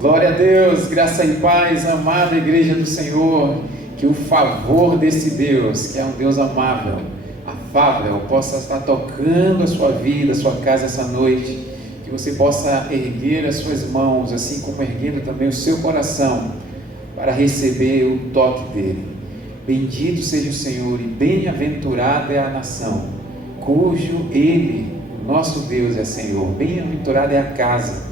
Glória a Deus, graça e paz, amada Igreja do Senhor, que o favor desse Deus, que é um Deus amável, afável, possa estar tocando a sua vida, a sua casa essa noite, que você possa erguer as suas mãos, assim como erguendo também o seu coração, para receber o toque dele. Bendito seja o Senhor e bem-aventurada é a nação, cujo Ele, nosso Deus, é Senhor. Bem-aventurada é a casa,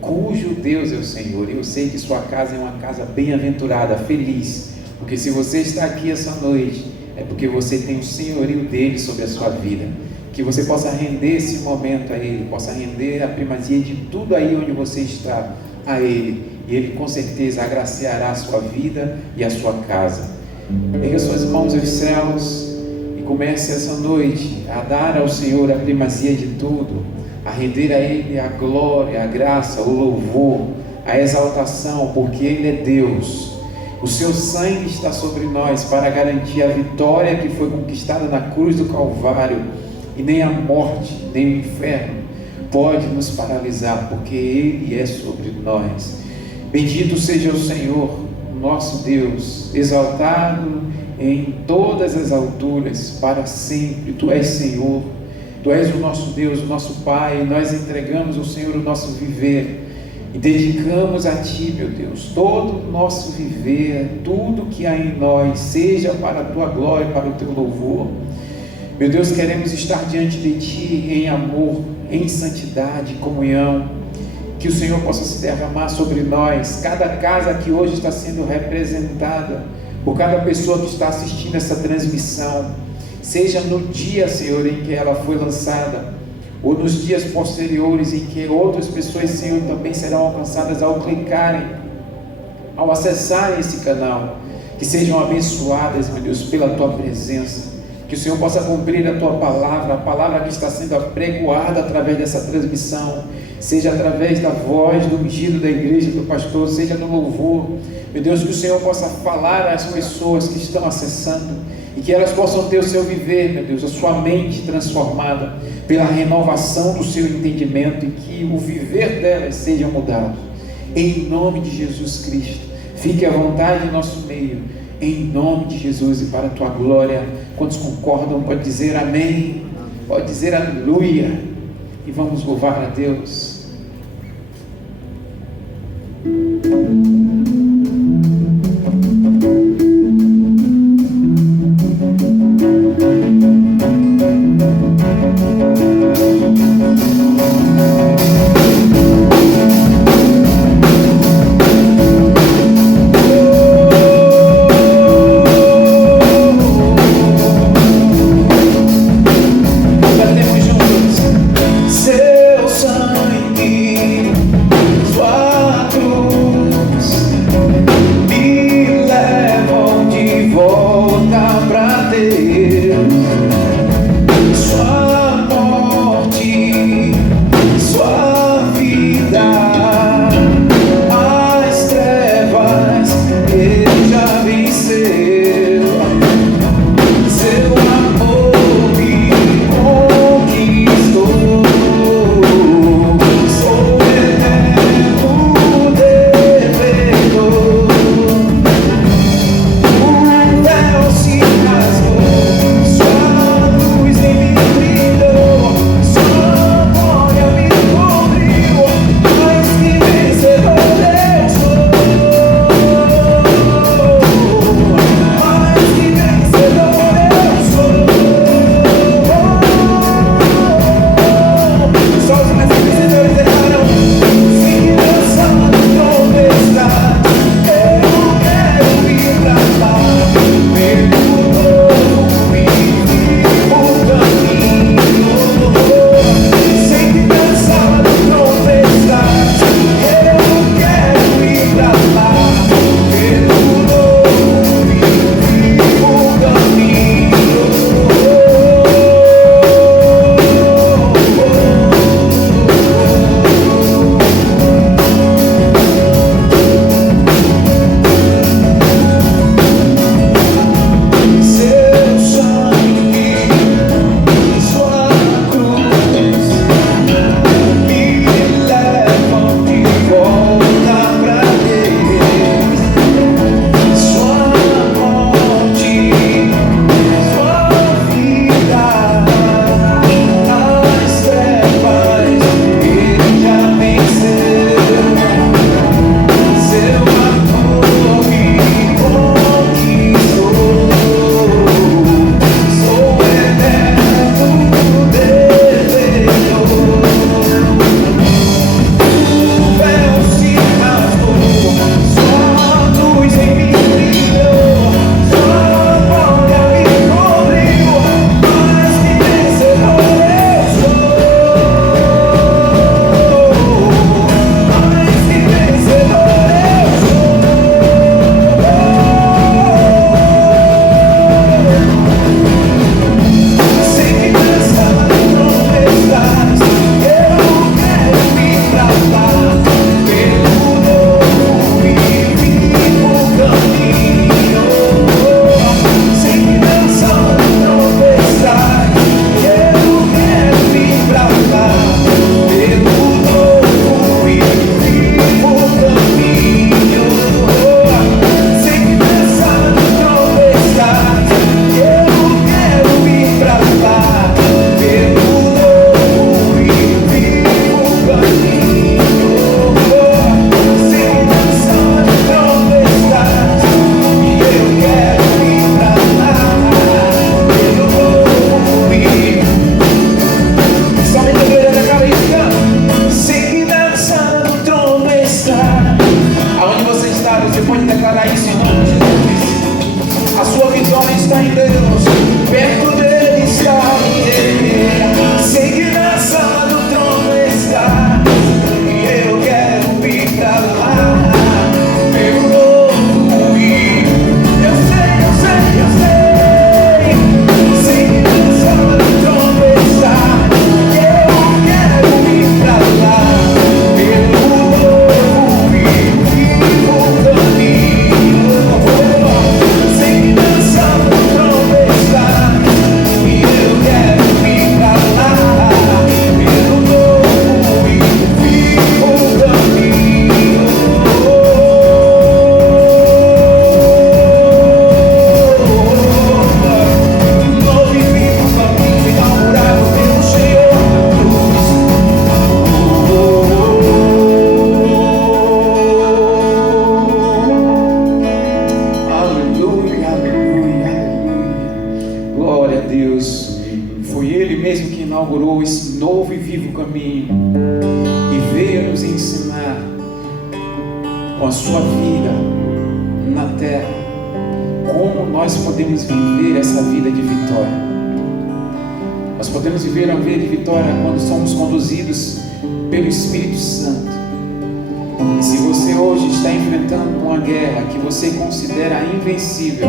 cujo Deus é o Senhor. Eu sei que sua casa é uma casa bem-aventurada, feliz, porque se você está aqui essa noite, é porque você tem o senhorio dele sobre a sua vida. Que você possa render esse momento a ele, possa render a primazia de tudo aí onde você está a ele, e ele com certeza agraciará a sua vida e a sua casa. Erga suas mãos aos céus e comece essa noite a dar ao Senhor a primazia de tudo, a render a Ele a glória, a graça, o louvor, a exaltação, porque Ele é Deus. O seu sangue está sobre nós para garantir a vitória que foi conquistada na cruz do Calvário, e nem a morte, nem o inferno pode nos paralisar, porque Ele é sobre nós. Bendito seja o Senhor, nosso Deus, exaltado em todas as alturas, para sempre. Tu és Senhor. Tu és o nosso Deus, o nosso Pai, e nós entregamos ao Senhor o nosso viver e dedicamos a Ti, meu Deus, todo o nosso viver, tudo que há em nós, seja para a Tua glória, para o Teu louvor. Meu Deus, queremos estar diante de Ti em amor, em santidade, comunhão, que o Senhor possa se derramar sobre nós, cada casa que hoje está sendo representada, por cada pessoa que está assistindo essa transmissão, seja no dia, Senhor, em que ela foi lançada, ou nos dias posteriores em que outras pessoas, Senhor, também serão alcançadas ao clicarem, ao acessarem esse canal, que sejam abençoadas, meu Deus, pela Tua presença, que o Senhor possa cumprir a Tua palavra, a palavra que está sendo apregoada através dessa transmissão, seja através da voz, do ungido da igreja, do pastor, seja no louvor, meu Deus, que o Senhor possa falar às pessoas que estão acessando, e que elas possam ter o seu viver, meu Deus, a sua mente transformada pela renovação do seu entendimento, e que o viver delas seja mudado, em nome de Jesus Cristo. Fique à vontade em nosso meio, em nome de Jesus, e para a Tua glória. Quantos concordam, pode dizer amém, pode dizer aleluia, e vamos louvar a Deus. Seu sangue declarar isso em nome de Jesus. A sua vitória está em Deus, perto dele está Ele, segurança do trono está, e eu quero ir pra lá, meu novo ir. Eu sei, segurança do trono está, eu quero ir pra lá, meu novo ir, vivo o caminho. Segurança do trono está, e eu quero ir pra lá, meu novo ir, vivo o caminho. Novo e vivo caminho inaugurado pelo Senhor na cruz. Aleluia, aleluia, aleluia. Glória a Deus. Foi Ele mesmo que inaugurou esse novo e vivo caminho e veio nos ensinar com a sua vida na terra como nós podemos viver essa vida de vitória. Nós podemos viver a vida de vitória quando somos conduzidos pelo Espírito Santo. E se você hoje está enfrentando uma guerra que você considera invencível,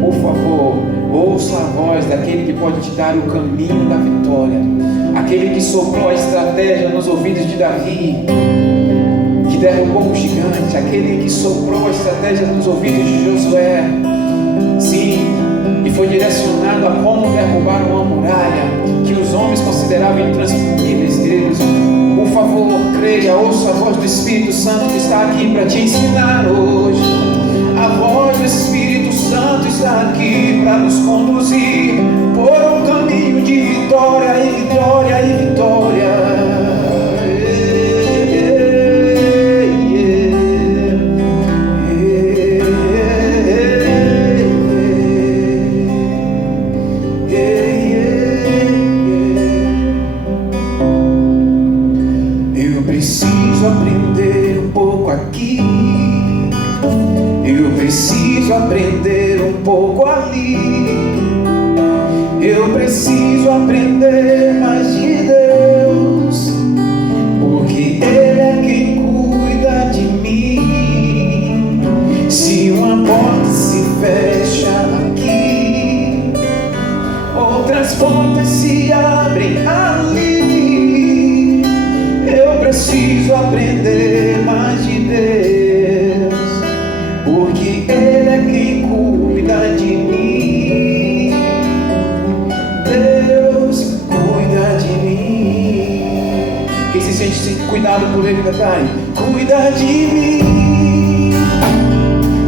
por favor, ouça a voz daquele que pode te dar o caminho da vitória, aquele que soprou a estratégia nos ouvidos de Davi, que derrubou um gigante, aquele que soprou a estratégia nos ouvidos de Josué, sim, e foi direcionado a como derrubar uma muralha que os homens consideravam intransponíveis. Queridos, por favor, creia, ouça a voz do Espírito Santo que está aqui para te ensinar hoje. A voz do Espírito Santo está aqui para nos conduzir por um caminho de vitória e vitória e vitória. Eu preciso aprender um pouco aqui, eu preciso aprender um pouco ali, eu preciso aprender mais de Deus, porque Ele é quem cuida de mim. Se uma porta se fecha aqui, outras portas se abrem ali. Eu preciso aprender mais de Deus, porque Ele é quem cuida de mim. Deus cuida de mim. Quem se sente cuidado por Ele, detalhe: cuida de mim.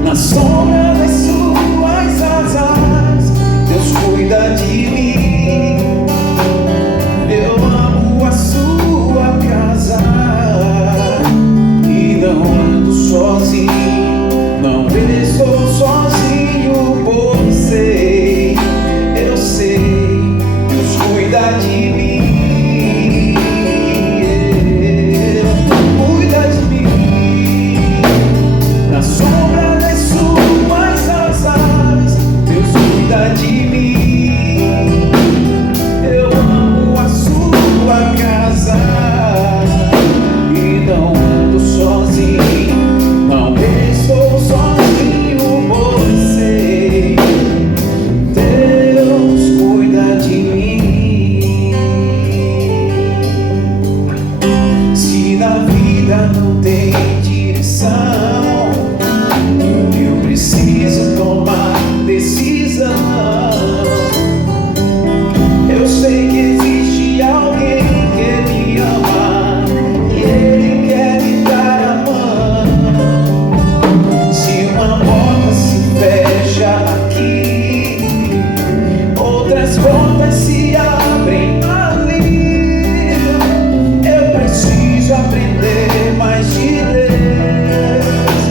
Na sombra das suas asas, Deus cuida de mim. Eu amo a sua casa e não ando sozinho, não estou sozinho, pois sei, eu sei, Deus cuida de mim, cuida de mim. Na sombra das suas asas, Deus cuida de mim. Eu amo a sua casa e não ando sozinho, não estou sozinho, pois sei, Deus cuida de mim. Se na vida não tem direção, eu preciso tomar decisão. Eu sei que existe alguém que me ama e Ele quer me dar a mão. Se uma porta se fecha aqui, outras portas se abrem ali. Eu preciso aprender mais de Deus,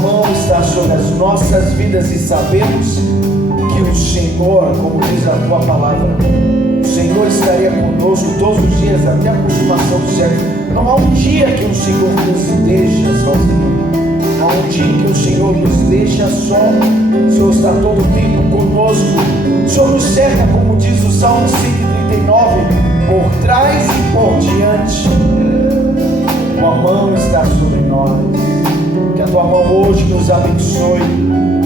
mão está sobre as nossas vidas e sabemos que o Senhor, como diz a tua palavra, o Senhor estaria conosco todos os dias até a consumação do século. Não há um dia que o Senhor nos deixa sozinho. Não há um dia que o Senhor nos deixa só. O Senhor está todo o tempo conosco. O Senhor nos cerca, como diz o Salmo 139, por trás e por diante. Tua mão está sobre nós. Que a tua mão hoje nos abençoe.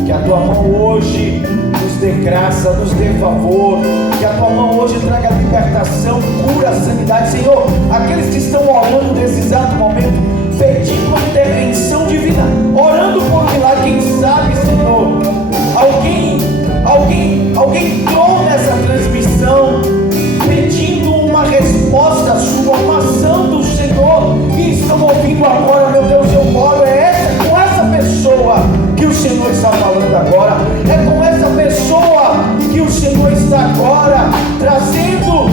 Que a tua mão hoje nos dê graça, nos dê favor. Que a tua mão hoje traga libertação, cura, sanidade. Senhor, aqueles que estão orando nesse exato momento, pedindo uma intervenção divina, orando por um milagre, quem sabe, Senhor, alguém entrou nessa transmissão pedindo uma resposta sua, uma ação do Senhor, e estão ouvindo agora. Meu Deus, eu oro, com essa pessoa que o Senhor está falando agora, é com essa pessoa que o Senhor está agora trazendo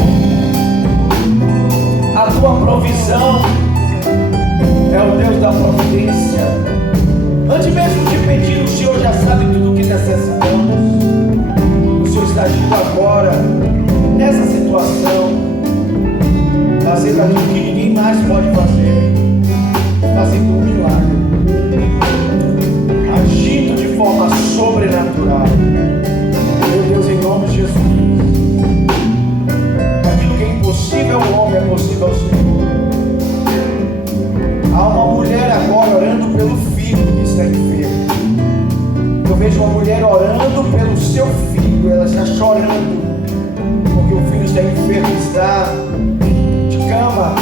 a tua provisão. É o Deus da providência. Antes mesmo de pedir, o Senhor já sabe tudo o que necessitamos. O Senhor está agindo agora nessa situação, fazendo aquilo que ninguém mais pode fazer, fazendo um milagre, agindo de forma sobrenatural. Meu Deus, em nome de Jesus, aquilo que é impossível ao homem é possível ao Senhor. Há uma mulher agora orando pelo filho que está enfermo. Eu vejo uma mulher orando pelo seu filho. Ela está chorando porque o filho está enfermo, está de cama.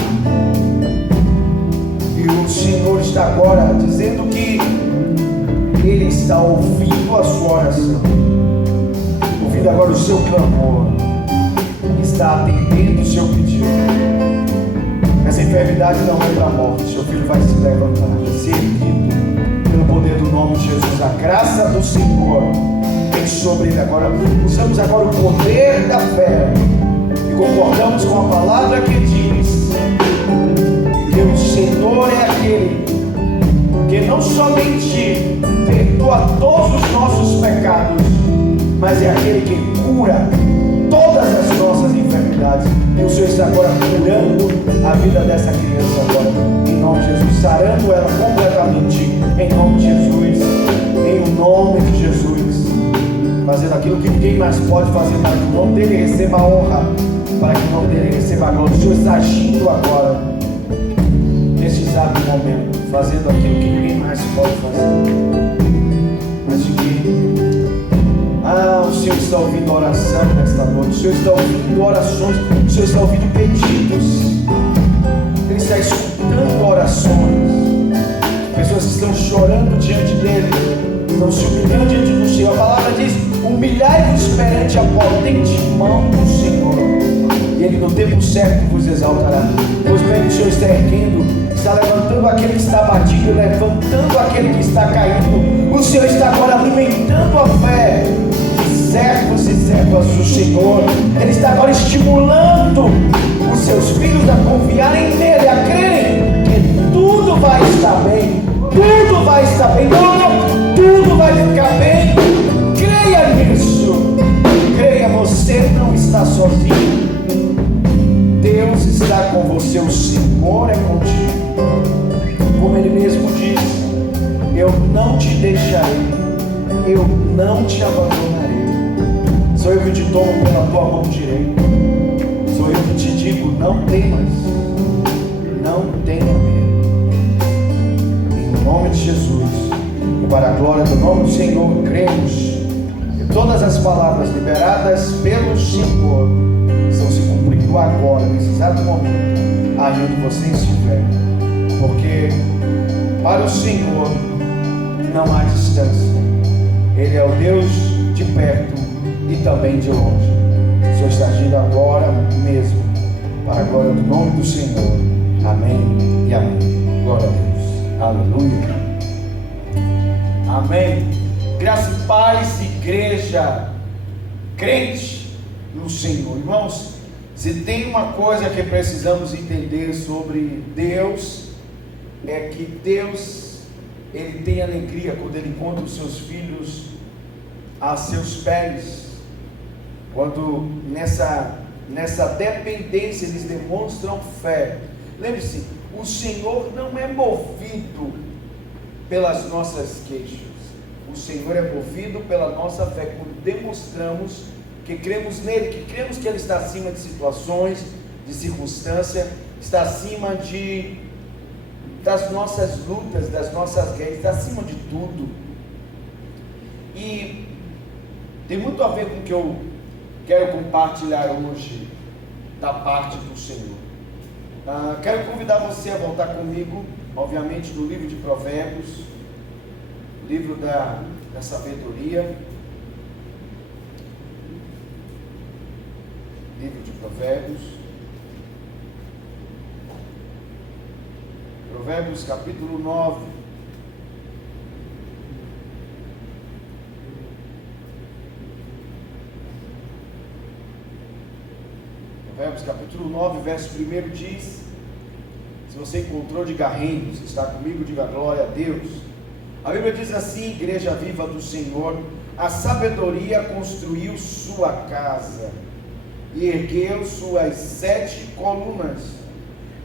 E o Senhor está agora dizendo que Ele está ouvindo a sua oração, ouvindo agora o seu clamor, está atendendo o seu pedido. Essa enfermidade não é para a morte. Seu filho vai se levantar, vai ser erguido pelo poder do nome de Jesus. A graça do Senhor vem sobre ele agora. Usamos agora o poder da fé e concordamos com a palavra que diz que o Senhor é aquele que não somente perdoa todos os nossos pecados, mas é aquele que cura todas as nossas enfermidades. E o Senhor está agora curando a vida dessa criança agora, em nome de Jesus, sarando ela completamente, em nome de Jesus, em nome de Jesus, fazendo aquilo que ninguém mais pode fazer, para que o nome dele receba a honra, para que o nome dele receba a glória. O Senhor está agindo agora, nesse exato momento, fazendo aquilo que ninguém mais pode fazer. Mas de que o Senhor está ouvindo oração nesta noite. O Senhor está ouvindo orações. O Senhor está ouvindo pedidos. Ele está escutando orações. Pessoas que estão chorando diante dele, estão se humilhando diante do Senhor. A palavra diz: humilhai-vos perante a potente mão do Senhor, e Ele no tempo certo vos exaltará. Pois bem, o Senhor está erguendo, está levantando aquele que está abatido, levantando aquele que está caído. O Senhor está agora alimentando a fé de servos e servas do Senhor. Ele está agora estimulando os seus filhos a confiarem nele, a crerem que tudo vai estar bem, tudo vai estar bem, tudo vai ficar bem. Creia nisso, creia, você não está sozinho. Deus está com você, o Senhor é contigo. Como Ele mesmo diz: eu não te deixarei, eu não te abandonarei. Sou eu que te tomo pela tua mão direita, sou eu que te digo: não temas, não tenha medo. Em nome de Jesus e para a glória do nome do Senhor, cremos que todas as palavras liberadas pelo Senhor estão se cumprindo agora, nesse exato momento, aí onde você estiver, porque para o Senhor não há distância. Ele é o Deus de perto e também de longe. O Senhor está agindo agora mesmo, para a glória do nome do Senhor. Amém e amém. Glória a Deus. Aleluia. Amém. Graça e paz, igreja crente no Senhor. Irmãos, se tem uma coisa que precisamos entender sobre Deus, é que Deus ele tem alegria quando ele encontra os seus filhos a seus pés, quando nessa dependência eles demonstram fé. Lembre-se, o Senhor não é movido pelas nossas queixas, o Senhor é movido pela nossa fé, quando demonstramos que cremos nele, que cremos que ele está acima de situações, de circunstâncias, está acima das nossas lutas, das nossas guerras, está acima de tudo. E tem muito a ver com o que eu quero compartilhar hoje da parte do Senhor. Quero convidar você a voltar comigo, obviamente, no livro de Provérbios, livro da sabedoria. Livro de Provérbios. Provérbios capítulo 9. Provérbios capítulo 9, verso 1 diz: se você encontrou, diga amém. Se está comigo, diga glória a Deus. A Bíblia diz assim, igreja viva do Senhor: a sabedoria construiu sua casa e ergueu suas 7 colunas.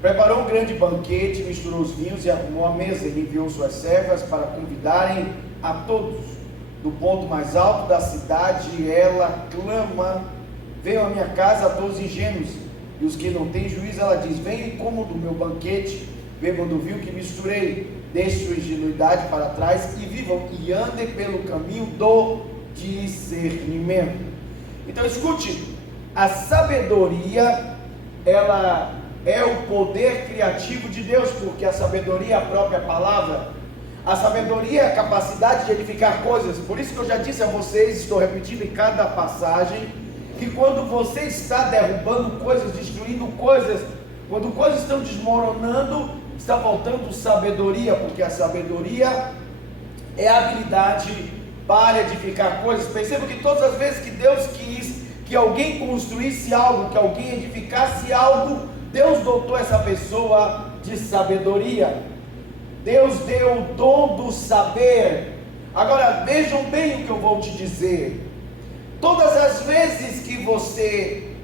Preparou um grande banquete, misturou os vinhos e arrumou a mesa. Ele enviou suas servas para convidarem a todos. Do ponto mais alto da cidade ela clama: venham à minha casa todos os ingênuos e os que não têm juízo. Ela diz: venham e comam do meu banquete, bebam do vinho que misturei. Deixe sua ingenuidade para trás e vivam e andem pelo caminho do discernimento. Então escute, a sabedoria, ela é o poder criativo de Deus, porque a sabedoria é a própria palavra. A sabedoria é a capacidade de edificar coisas. Por isso que eu já disse a vocês, estou repetindo em cada passagem, que quando você está derrubando coisas, destruindo coisas, quando coisas estão desmoronando, está faltando sabedoria, porque a sabedoria é a habilidade para edificar coisas. Perceba que todas as vezes que Deus quis que alguém construísse algo, que alguém edificasse algo, Deus dotou essa pessoa de sabedoria. Deus deu o dom do saber. Agora vejam bem o que eu vou te dizer. Todas as vezes que você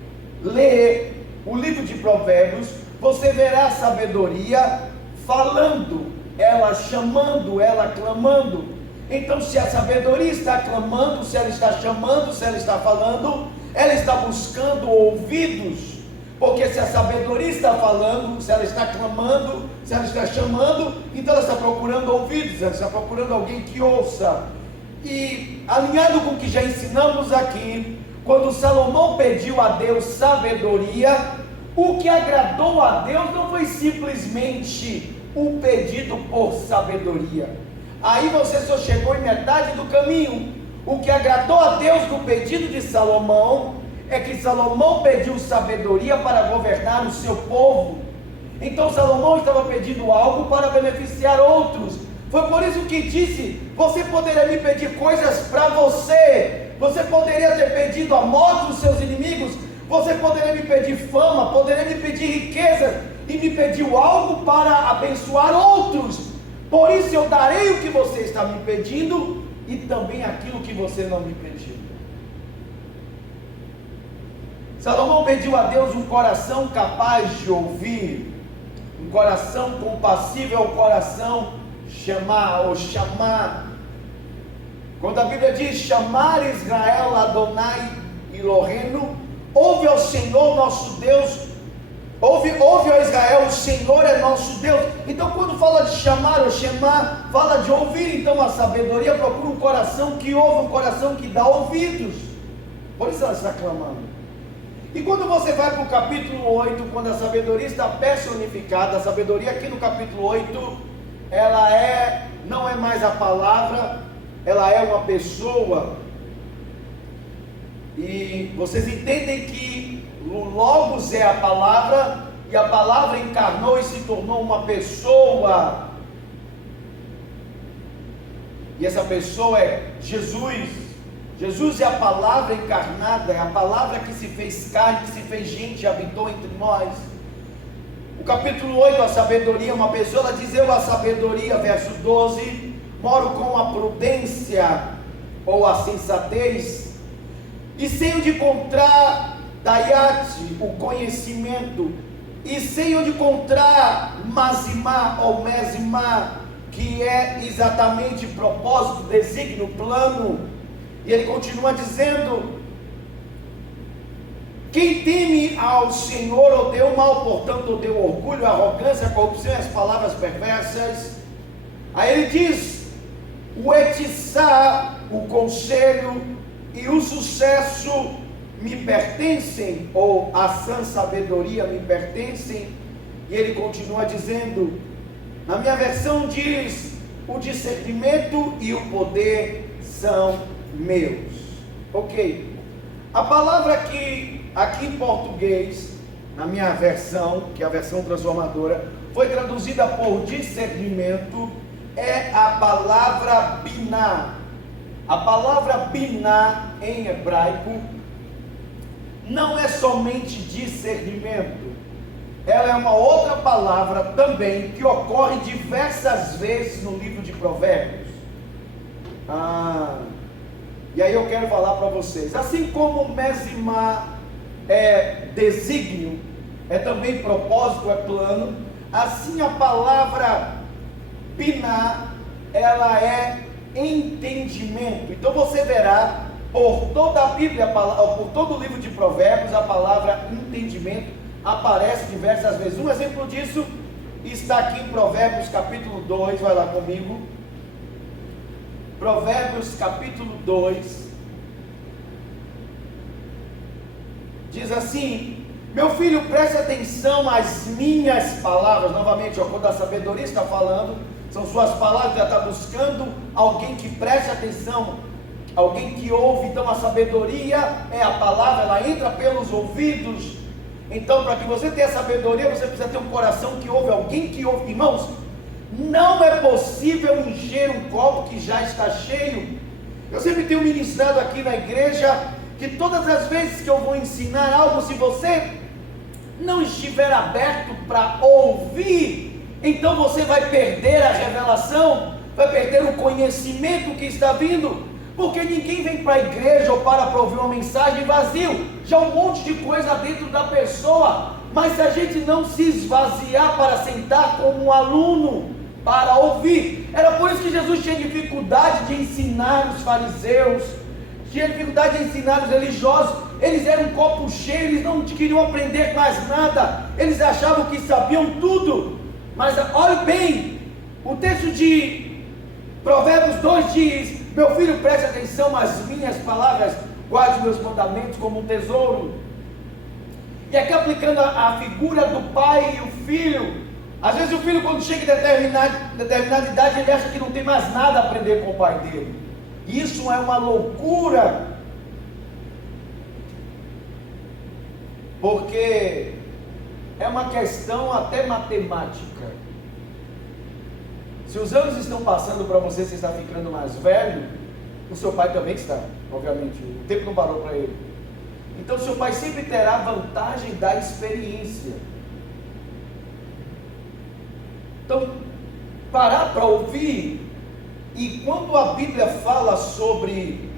lê o livro de Provérbios, você verá a sabedoria falando, ela chamando, ela clamando. Então, se a sabedoria está clamando, se ela está chamando, se ela está falando, ela está buscando ouvidos. Porque se a sabedoria está falando, se ela está clamando, se ela está chamando, então ela está procurando ouvidos, ela está procurando alguém que ouça. E alinhado com o que já ensinamos aqui, quando Salomão pediu a Deus sabedoria, o que agradou a Deus não foi simplesmente o pedido por sabedoria. Aí você só chegou em metade do caminho. O que agradou a Deus no pedido de Salomão é que Salomão pediu sabedoria para governar o seu povo. Então Salomão estava pedindo algo para beneficiar outros. Foi por isso que disse: você poderia me pedir coisas para você, você poderia ter pedido a morte dos seus inimigos, você poderia me pedir fama, poderia me pedir riqueza, e me pediu algo para abençoar outros. Por isso eu darei o que você está me pedindo e também aquilo que você não me pediu. Salomão pediu a Deus um coração capaz de ouvir, um coração compassível ao coração chamar. Quando a Bíblia diz chamar Israel, Adonai e Elohenu, ouve ao Senhor nosso Deus, ouve ao Israel, o Senhor é nosso Deus. Então quando fala de chamar ou chamar, fala de ouvir. Então a sabedoria procura um coração que ouve, um coração que dá ouvidos. Por isso ela está clamando. E quando você vai para o capítulo 8, quando a sabedoria está personificada, a sabedoria aqui no capítulo 8, ela não é mais a palavra, ela é uma pessoa. E vocês entendem que o Logos é a palavra, e a palavra encarnou e se tornou uma pessoa. E essa pessoa é Jesus. Jesus é a palavra encarnada, é a palavra que se fez carne, que se fez gente e habitou entre nós. O capítulo 8, a sabedoria, uma pessoa, ela diz: eu a sabedoria, verso 12, moro com a prudência ou a sensatez, e sei onde encontrar Dayate, o conhecimento, e sei onde encontrar Mazimá ou Mesimá, que é exatamente propósito, desígnio, plano. E ele continua dizendo: quem teme ao Senhor odeia o mal, portanto odeia o orgulho, a arrogância, a corrupção e as palavras perversas. Aí ele diz: o etiçar, o conselho e o sucesso me pertencem, ou a sã sabedoria me pertencem. E ele continua dizendo, na minha versão diz: o discernimento e o poder são meus. Ok, a palavra que aqui em português, na minha versão, que é a versão transformadora, foi traduzida por discernimento, é a palavra biná. A palavra biná em hebraico não é somente discernimento, ela é uma outra palavra também que ocorre diversas vezes no livro de Provérbios. E aí eu quero falar para vocês, assim como Mesimá é desígnio, é também propósito, é plano, assim a palavra biná, ela é entendimento. Então você verá por toda a Bíblia, por todo o livro de Provérbios, a palavra entendimento aparece diversas vezes. Um exemplo disso está aqui em Provérbios capítulo 2, vai lá comigo. Provérbios capítulo 2 diz assim: meu filho, preste atenção às minhas palavras. Novamente, quando a sabedoria está falando, são suas palavras. Ela está buscando alguém que preste atenção, alguém que ouve. Então a sabedoria é a palavra, ela entra pelos ouvidos. Então, para que você tenha sabedoria, você precisa ter um coração que ouve, alguém que ouve. Irmãos, não é possível encher um copo que já está cheio. Eu sempre tenho ministrado aqui na igreja que todas as vezes que eu vou ensinar algo, se você não estiver aberto para ouvir, então você vai perder a revelação, vai perder o conhecimento que está vindo. Porque ninguém vem para a igreja ou para ouvir uma mensagem vazio, já um monte de coisa dentro da pessoa. Mas se a gente não se esvaziar para sentar como um aluno, para ouvir, era por isso que Jesus tinha dificuldade de ensinar os fariseus, tinha dificuldade de ensinar os religiosos. Eles eram um copo cheio, eles não queriam aprender mais nada, eles achavam que sabiam tudo. Mas olhe bem, o texto de Provérbios 2 diz: meu filho, preste atenção às minhas palavras, guarde meus mandamentos como um tesouro. E aqui aplicando a figura do pai e o filho. Às vezes o filho, quando chega em determinada idade, ele acha que não tem mais nada a aprender com o pai dele. Isso é uma loucura, porque é uma questão até matemática. Se os anos estão passando para você, você está ficando mais velho, o seu pai também está, obviamente, o tempo não parou para ele. Então seu pai sempre terá a vantagem da experiência. Então, parar para ouvir. E quando a Bíblia fala sobre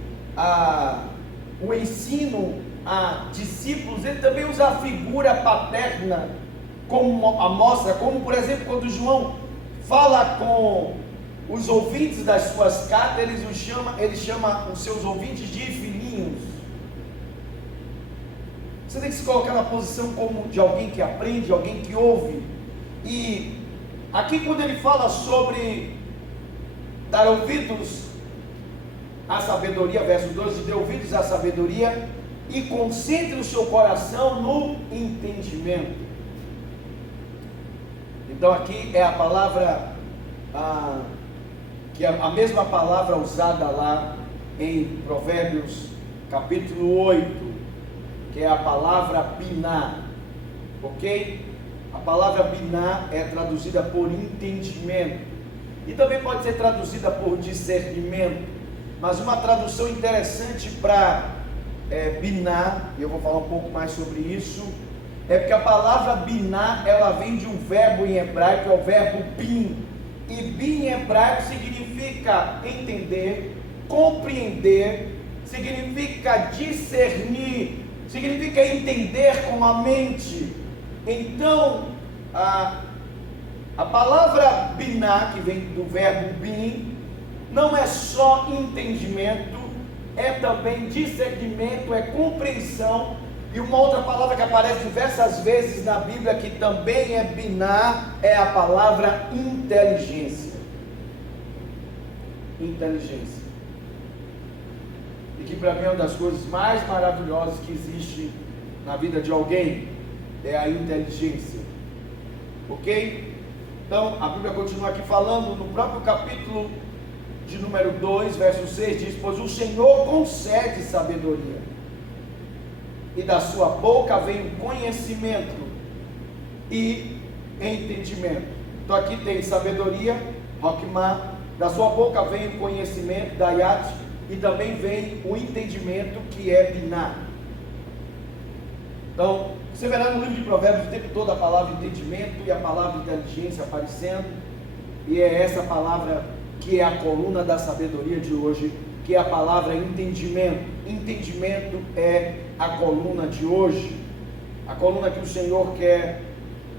o ensino a discípulos, ele também usa a figura paterna como amostra, como por exemplo quando João fala com os ouvintes das suas cartas, ele chama os seus ouvintes de filhinhos. Você tem que se colocar na posição como de alguém que aprende, alguém que ouve. E aqui quando ele fala sobre dar ouvidos à sabedoria, verso 12, dê ouvidos à sabedoria e concentre o seu coração no entendimento. Então aqui é a palavra, que é a mesma palavra usada lá em Provérbios capítulo 8, que é a palavra biná, ok? A palavra biná é traduzida por entendimento, e também pode ser traduzida por discernimento, mas uma tradução interessante para biná, e eu vou falar um pouco mais sobre isso, é porque a palavra biná, ela vem de um verbo em hebraico, é o verbo bin, e bin em hebraico significa significa entender, compreender, significa discernir, significa entender com a mente. Então, a palavra biná, que vem do verbo bin, não é só entendimento, é também discernimento, é compreensão. E uma outra palavra que aparece diversas vezes na Bíblia, que também é biná, é a palavra inteligência. Inteligência. E que para mim é uma das coisas mais maravilhosas que existe na vida de alguém, é a inteligência. Ok? Então, a Bíblia continua aqui falando, no próprio capítulo de número 2, verso 6, diz: pois o Senhor concede sabedoria, e da sua boca vem o conhecimento e entendimento. Então aqui tem sabedoria, Hokmah, da sua boca vem o conhecimento, Dayat, e também vem o entendimento, que é Biná. Então, você verá no livro de Provérbios o tempo todo a palavra entendimento e a palavra inteligência aparecendo, e é essa palavra que é a coluna da sabedoria de hoje, que é a palavra entendimento. Entendimento é a coluna de hoje, a coluna que o Senhor quer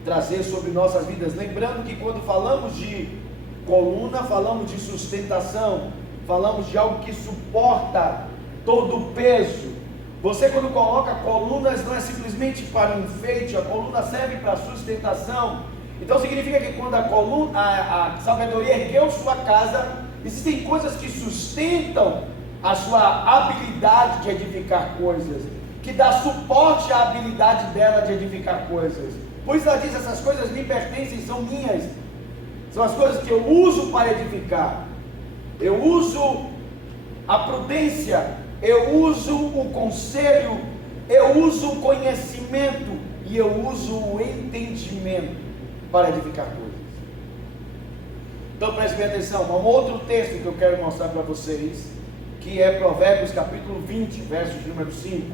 trazer sobre nossas vidas. Lembrando que quando falamos de coluna, falamos de sustentação, falamos de algo que suporta todo o peso. Você, quando coloca colunas, não é simplesmente para enfeite, a coluna serve para sustentação. Então significa que quando a sabedoria ergueu sua casa, existem coisas que sustentam a sua habilidade de edificar coisas, que dá suporte à habilidade dela de edificar coisas. Por isso ela diz: essas coisas me pertencem, são minhas, são as coisas que eu uso para edificar. Eu uso a prudência, eu uso o conselho, eu uso o conhecimento e eu uso o entendimento para edificar coisas. Então preste bem atenção, um outro texto que eu quero mostrar para vocês, que é Provérbios capítulo 20, verso de número 5.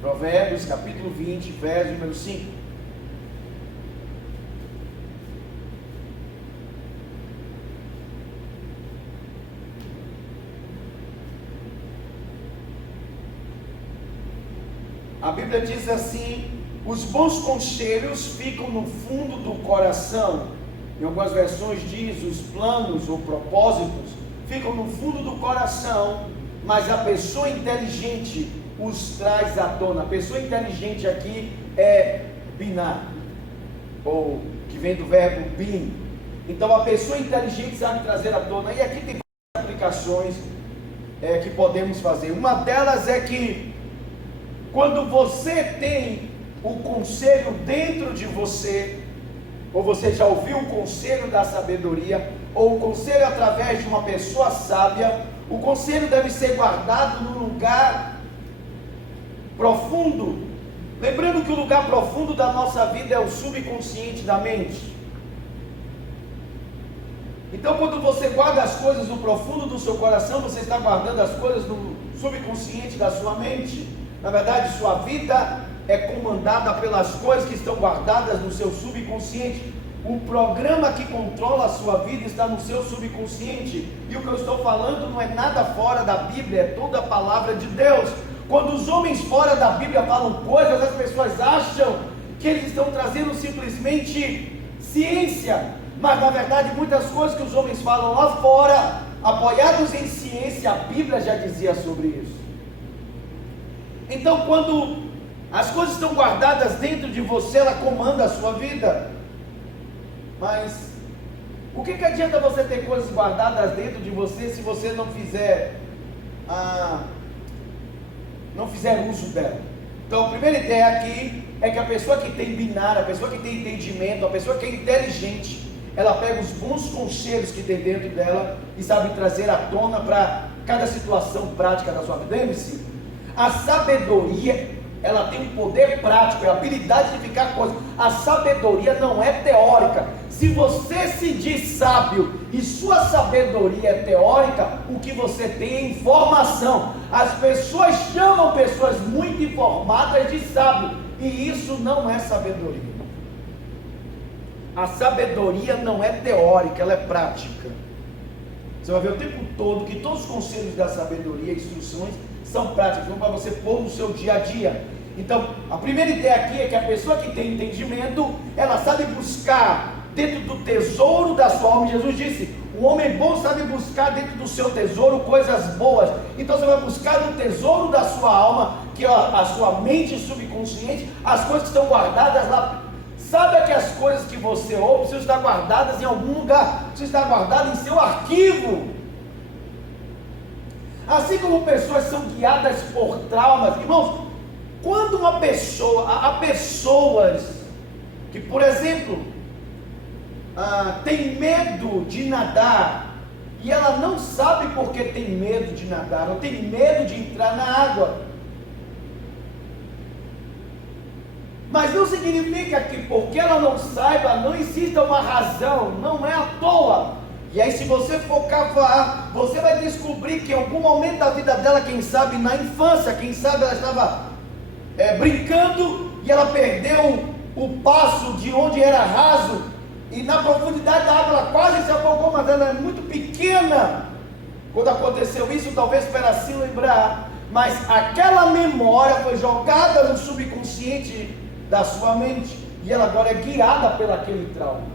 Provérbios capítulo 20, verso número 5. A Bíblia diz assim: os bons conselhos ficam no fundo do coração. Em algumas versões diz: os planos ou propósitos ficam no fundo do coração, mas a pessoa inteligente os traz à tona. A pessoa inteligente aqui é biná, ou que vem do verbo bin. Então a pessoa inteligente sabe trazer à tona. E aqui tem várias aplicações que podemos fazer. Uma delas é que quando você tem o conselho dentro de você, ou você já ouviu o conselho da sabedoria, ou o conselho através de uma pessoa sábia, o conselho deve ser guardado no lugar profundo. Lembrando que o lugar profundo da nossa vida é o subconsciente da mente. Então, quando você guarda as coisas no profundo do seu coração, você está guardando as coisas no subconsciente da sua mente. Na verdade, sua vida é comandada pelas coisas que estão guardadas no seu subconsciente. O programa que controla a sua vida está no seu subconsciente. E o que eu estou falando não é nada fora da Bíblia, é toda a palavra de Deus. Quando os homens fora da Bíblia falam coisas, as pessoas acham que eles estão trazendo simplesmente ciência. Mas na verdade, muitas coisas que os homens falam lá fora, apoiados em ciência, a Bíblia já dizia sobre isso. Então, quando as coisas estão guardadas dentro de você, ela comanda a sua vida. Mas o que adianta você ter coisas guardadas dentro de você se você não fizer uso dela? Então a primeira ideia aqui é que a pessoa que tem binar, a pessoa que tem entendimento, a pessoa que é inteligente, ela pega os bons conselhos que tem dentro dela e sabe trazer à tona para cada situação prática da sua vida. Lembre-se, a sabedoria, ela tem um poder prático, é a habilidade de ficar coisas. A sabedoria não é teórica. Se você se diz sábio e sua sabedoria é teórica, o que você tem é informação. As pessoas chamam pessoas muito informadas de sábio, e isso não é sabedoria. a sabedoria não é teórica, ela é prática. Você vai ver o tempo todo que todos os conselhos da sabedoria, instruções, são práticas, para você pôr no seu dia a dia. Então, a primeira ideia aqui é que a pessoa que tem entendimento, ela sabe buscar dentro do tesouro da sua alma. Jesus disse: o homem bom sabe buscar dentro do seu tesouro coisas boas. Então você vai buscar no tesouro da sua alma, que é a sua mente subconsciente, as coisas que estão guardadas lá. Sabe que as coisas que você ouve precisam estar guardadas em algum lugar, precisam estar guardadas em seu arquivo. Assim como pessoas são guiadas por traumas, irmãos, quando uma pessoa, há pessoas que, por exemplo, tem medo de nadar, e ela não sabe por que tem medo de nadar, ou tem medo de entrar na água, mas não significa que porque ela não saiba, não exista uma razão, não é à toa. E aí, se você for cavar, você vai descobrir que em algum momento da vida dela, quem sabe na infância, quem sabe ela estava brincando, e ela perdeu o passo de onde era raso, e na profundidade da água ela quase se afogou, mas ela é muito pequena. Quando aconteceu isso, talvez para assim lembrar, mas aquela memória foi jogada no subconsciente da sua mente, e ela agora é guiada pelo aquele trauma.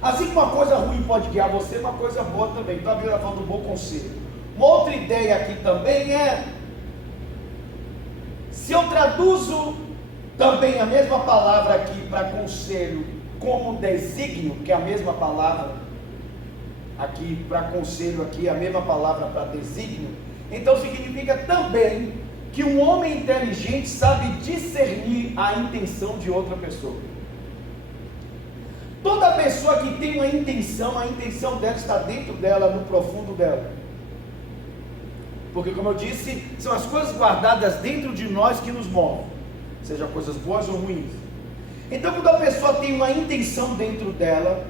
Assim que uma coisa ruim pode guiar você, uma coisa boa também. Então a Bíblia fala do bom conselho. Uma outra ideia aqui também é, se eu traduzo também a mesma palavra aqui para conselho como desígnio, que é a mesma palavra aqui para conselho, aqui é a mesma palavra para desígnio, então significa também que um homem inteligente sabe discernir a intenção de outra pessoa. Toda pessoa que tem uma intenção, a intenção dela está dentro dela, no profundo dela. Porque, como eu disse, são as coisas guardadas dentro de nós que nos movem, seja coisas boas ou ruins. Então, quando a pessoa tem uma intenção dentro dela,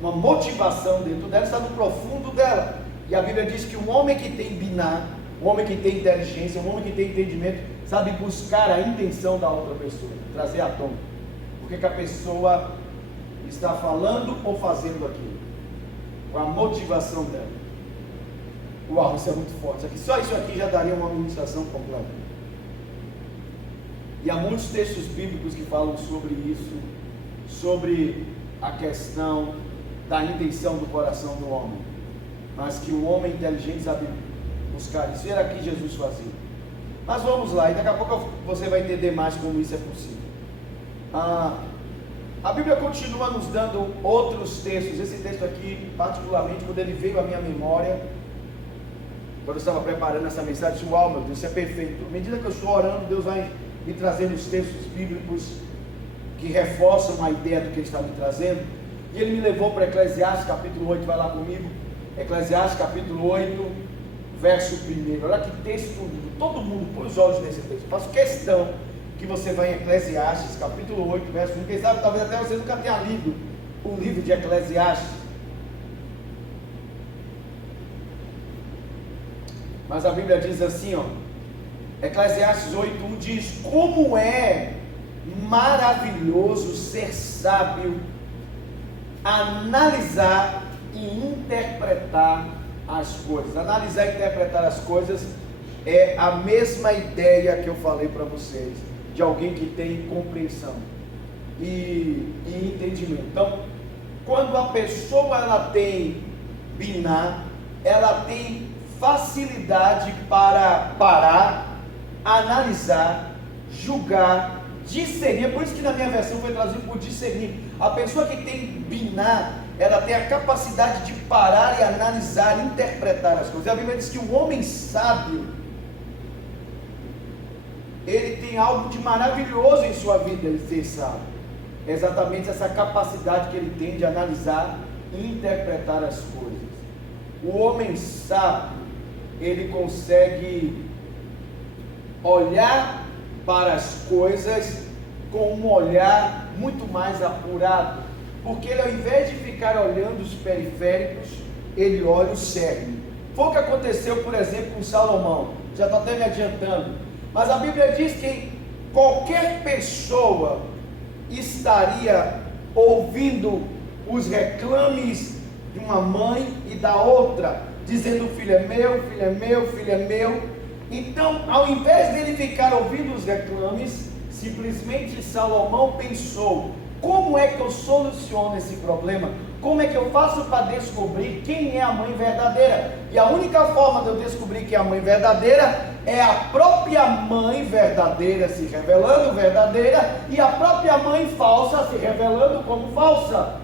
uma motivação dentro dela, está no profundo dela. E a Bíblia diz que um homem que tem biná, um homem que tem inteligência, um homem que tem entendimento, sabe buscar a intenção da outra pessoa, trazer à tona. O que a pessoa está falando ou fazendo aquilo, com a motivação dela. Uau, isso é muito forte. Só isso aqui já daria uma ministração completa. E há muitos textos bíblicos que falam sobre isso, sobre a questão da intenção do coração do homem, mas que o homem inteligente sabe buscar isso. Era aqui Jesus fazia. Mas vamos lá, e daqui a pouco você vai entender mais como isso é possível. A Bíblia continua nos dando outros textos. Esse texto aqui, particularmente, quando ele veio à minha memória, quando eu estava preparando essa mensagem, eu disse: uau, meu Deus, isso é perfeito. À medida que eu estou orando, Deus vai me trazendo os textos bíblicos que reforçam a ideia do que Ele está me trazendo. E Ele me levou para Eclesiastes capítulo 8, vai lá comigo. Eclesiastes capítulo 8, verso 1. Olha que texto lindo. Todo mundo põe os olhos nesse texto. Eu faço questão que você vai em Eclesiastes capítulo 8, verso 1. Quem sabe talvez até você nunca tenha lido o livro de Eclesiastes, mas a Bíblia diz assim, Eclesiastes 8:1 diz: como é maravilhoso ser sábio, analisar e interpretar as coisas. Analisar e interpretar as coisas é a mesma ideia que eu falei para vocês, de alguém que tem compreensão e entendimento. Então, quando a pessoa ela tem biná, ela tem facilidade para parar, analisar, julgar, discernir. É por isso que na minha versão foi traduzido por discernir. A pessoa que tem biná, ela tem a capacidade de parar e analisar, interpretar as coisas. A Bíblia diz que o homem sábio, ele tem algo de maravilhoso em sua vida, ele ser sábio. É exatamente essa capacidade que ele tem de analisar e interpretar as coisas. O homem sábio, ele consegue olhar para as coisas com um olhar muito mais apurado, porque ele, ao invés de ficar olhando os periféricos, ele olha o cerne. Foi o que aconteceu, por exemplo, com Salomão. Já estou até me adiantando, mas a Bíblia diz que qualquer pessoa estaria ouvindo os reclames de uma mãe e da outra, dizendo: filho é meu, filho é meu, filho é meu. Então, ao invés dele ficar ouvindo os reclames, simplesmente Salomão pensou: como é que eu soluciono esse problema? Como é que eu faço para descobrir quem é a mãe verdadeira? E a única forma de eu descobrir quem é a mãe verdadeira é a própria mãe verdadeira se revelando verdadeira e a própria mãe falsa se revelando como falsa.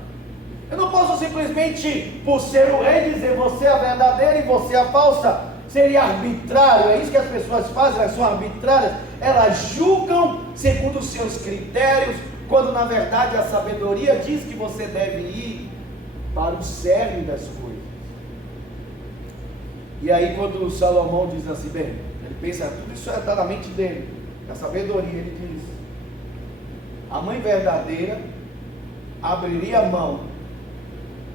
Eu não posso simplesmente, por ser o rei, dizer você é a verdadeira e você é a falsa. Seria arbitrário. É isso que as pessoas fazem, elas são arbitrárias. Elas julgam segundo os seus critérios, quando na verdade a sabedoria diz que você deve ir para o cerne das coisas. E aí quando Salomão diz assim, bem, ele pensa, tudo isso está na mente dele, a sabedoria, ele diz: a mãe verdadeira abriria a mão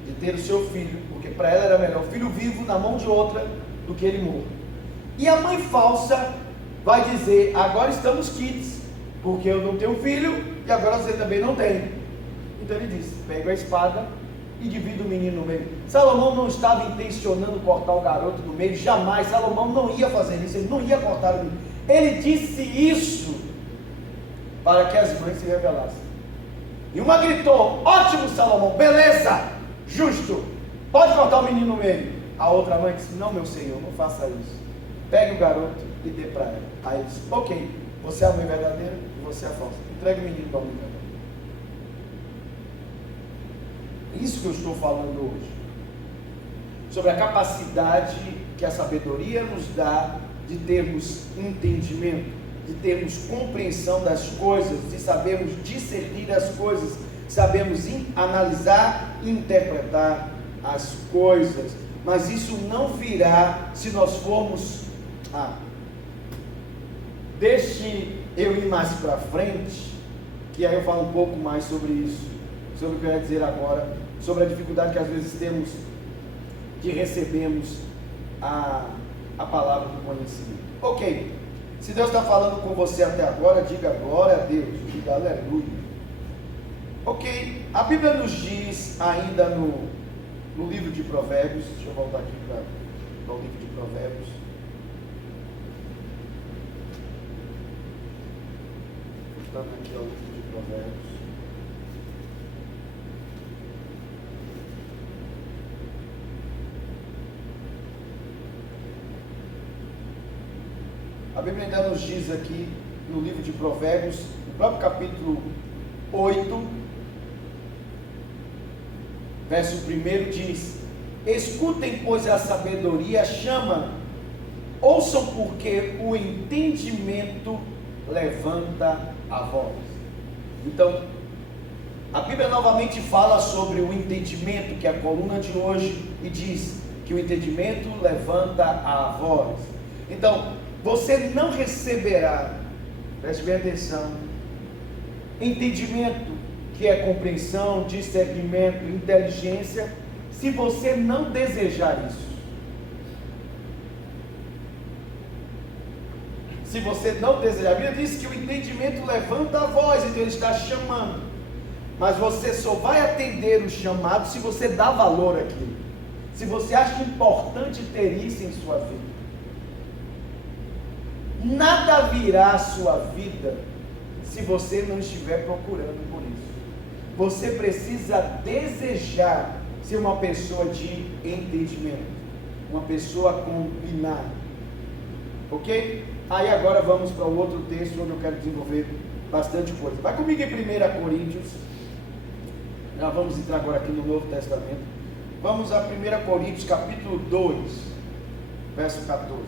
de ter o seu filho, porque para ela era melhor o filho vivo na mão de outra do que ele morto. E a mãe falsa vai dizer: agora estamos quites, porque eu não tenho filho e agora você também não tem. Então ele diz: pega a espada e divide o menino no meio. Salomão não estava intencionando cortar o garoto no meio, jamais. Salomão não ia fazer isso, ele não ia cortar o menino. Ele disse isso para que as mães se revelassem. E uma gritou: ótimo, Salomão, beleza, justo, pode cortar o menino no meio. A outra mãe disse: não, meu senhor, não faça isso, pegue o garoto e dê para ela. Aí ele disse: ok, você é a mãe verdadeira e você é a falsa, entregue o menino para a mãe verdadeira. Isso que eu estou falando hoje, sobre a capacidade que a sabedoria nos dá de termos entendimento, de termos compreensão das coisas, de sabermos discernir as coisas, sabemos analisar e interpretar as coisas. Mas isso não virá se nós formos, deixe eu ir mais para frente, que aí eu falo um pouco mais sobre isso, sobre o que eu ia dizer agora, sobre a dificuldade que às vezes temos de recebermos a palavra do conhecimento. Ok, se Deus está falando com você até agora, diga glória a Deus, diga aleluia. Ok, a Bíblia nos diz ainda no livro de Provérbios, deixa eu voltar aqui para o livro de Provérbios. Voltando aqui ao livro de Provérbios. A Bíblia ainda nos diz aqui no livro de Provérbios, no próprio capítulo 8, verso 1 diz: escutem, pois a sabedoria chama, ouçam, porque o entendimento levanta a voz. Então, a Bíblia novamente fala sobre o entendimento, que é a coluna de hoje, e diz que o entendimento levanta a voz. Então, você não receberá, preste bem atenção, entendimento, que é compreensão, discernimento, inteligência, se você não desejar isso. Se você não desejar, a Bíblia diz que o entendimento levanta a voz, então ele está chamando, mas você só vai atender o chamado se você dá valor àquilo, se você acha importante ter isso em sua vida. Nada virá à sua vida se você não estiver procurando por isso. Você precisa desejar ser uma pessoa de entendimento, uma pessoa combinada, ok? Aí agora vamos para o outro texto onde eu quero desenvolver bastante coisa. Vai comigo em 1 Coríntios, nós vamos entrar agora aqui no Novo Testamento. Vamos a 1 Coríntios capítulo 2, verso 14.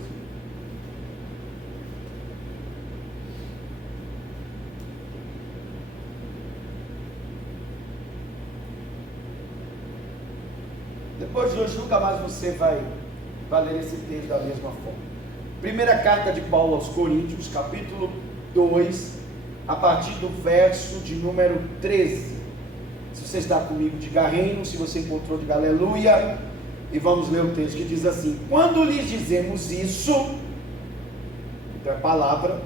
Depois de hoje, nunca mais você vai ler esse texto da mesma forma. Primeira carta de Paulo aos Coríntios, capítulo 2, a partir do verso de número 13. Se você está comigo, diga reino. Se você encontrou, diga aleluia. E vamos ler o texto que diz assim: quando lhes dizemos isso, então é palavra,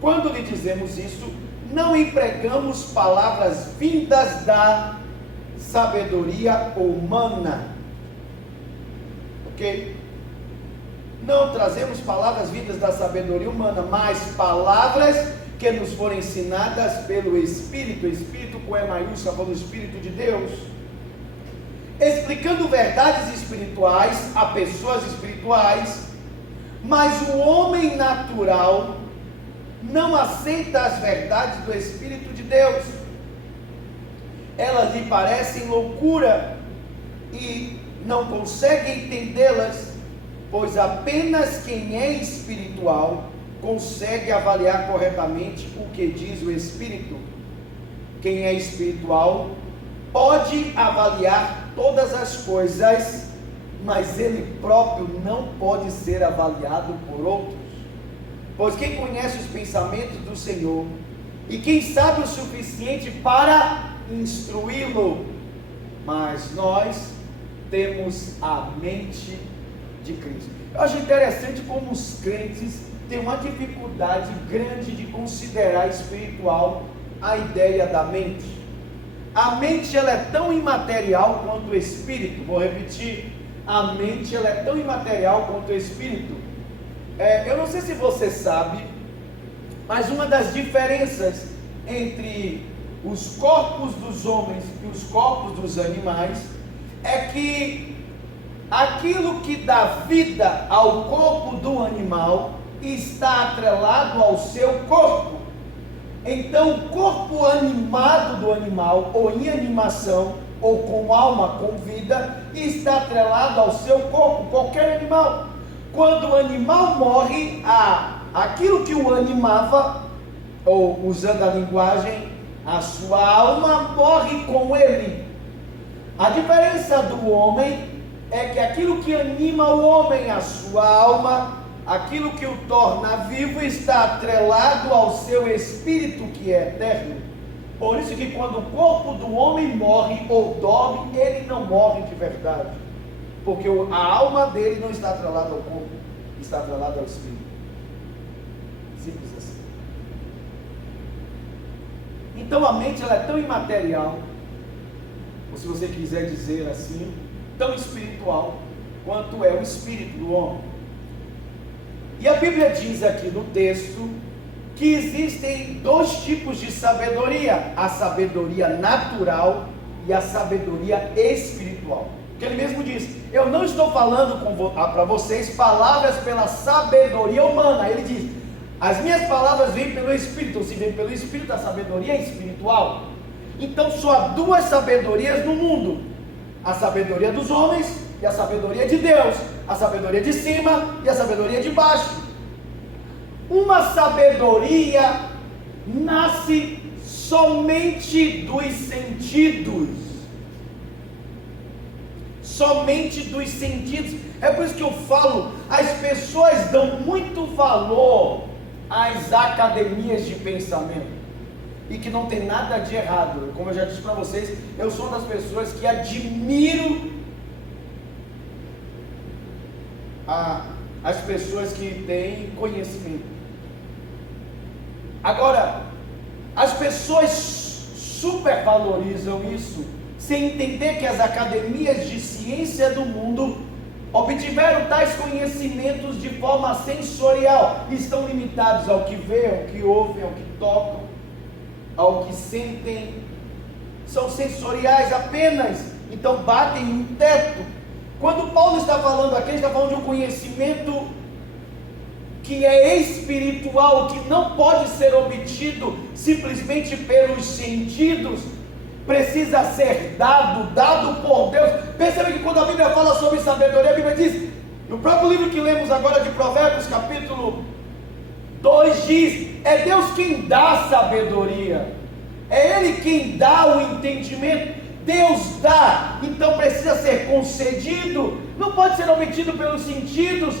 quando lhe dizemos isso, não empregamos palavras vindas da sabedoria humana. Ok? Não trazemos palavras vindas da sabedoria humana, mas palavras que nos foram ensinadas pelo Espírito, Espírito com E maiúsculo, pelo Espírito de Deus, explicando verdades espirituais a pessoas espirituais, mas o homem natural não aceita as verdades do Espírito de Deus. Elas lhe parecem loucura e não consegue entendê-las, pois apenas quem é espiritual consegue avaliar corretamente o que diz o Espírito. Quem é espiritual pode avaliar todas as coisas, mas ele próprio não pode ser avaliado por outros, pois quem conhece os pensamentos do Senhor e quem sabe o suficiente para instruí-lo? Mas nós temos a mente de Cristo. Eu acho interessante como os crentes têm uma dificuldade grande de considerar espiritual a ideia da mente. A mente, ela é tão imaterial quanto o espírito. Vou repetir, a mente, ela é tão imaterial quanto o espírito. Eu não sei se você sabe, mas uma das diferenças entre os corpos dos homens e os corpos dos animais é que aquilo que dá vida ao corpo do animal está atrelado ao seu corpo. Então, o corpo animado do animal, ou em animação, ou com alma, com vida, está atrelado ao seu corpo, qualquer animal. Quando o animal morre, aquilo que o animava, ou usando a linguagem, a sua alma morre com ele. A diferença do homem é que aquilo que anima o homem, a sua alma, aquilo que o torna vivo, está atrelado ao seu espírito que é eterno. Por isso que quando o corpo do homem morre ou dorme, ele não morre de verdade, porque a alma dele não está atrelada ao corpo, está atrelada ao espírito. Simples assim. Então a mente, ela é tão imaterial, ou se você quiser dizer assim, tão espiritual quanto é o espírito do homem. E a Bíblia diz aqui no texto que existem dois tipos de sabedoria: a sabedoria natural e a sabedoria espiritual. Que ele mesmo diz: eu não estou falando para vocês palavras pela sabedoria humana. Ele diz: as minhas palavras vêm pelo Espírito. Ou se vem pelo Espírito, a sabedoria é espiritual. Então só há duas sabedorias no mundo: a sabedoria dos homens e a sabedoria de Deus, a sabedoria de cima e a sabedoria de baixo. Uma sabedoria nasce somente dos sentidos. Somente dos sentidos. É por isso que eu falo, as pessoas dão muito valor às academias de pensamento, e que não tem nada de errado. Como eu já disse para vocês, eu sou uma das pessoas que admiro as pessoas que têm conhecimento. Agora, as pessoas supervalorizam isso, sem entender que as academias de ciência do mundo obtiveram tais conhecimentos de forma sensorial, e estão limitados ao que vê, ao que ouvem, ao que tocam, ao que sentem. São sensoriais apenas, então batem em um teto. Quando Paulo está falando aqui, ele está falando de um conhecimento que é espiritual, que não pode ser obtido simplesmente pelos sentidos, precisa ser dado por Deus. Percebe que quando a Bíblia fala sobre sabedoria, a Bíblia diz, no próprio livro que lemos agora de Provérbios, capítulo 2, diz: é Deus quem dá sabedoria, é Ele quem dá o entendimento. Deus dá, então precisa ser concedido, não pode ser obtido pelos sentidos.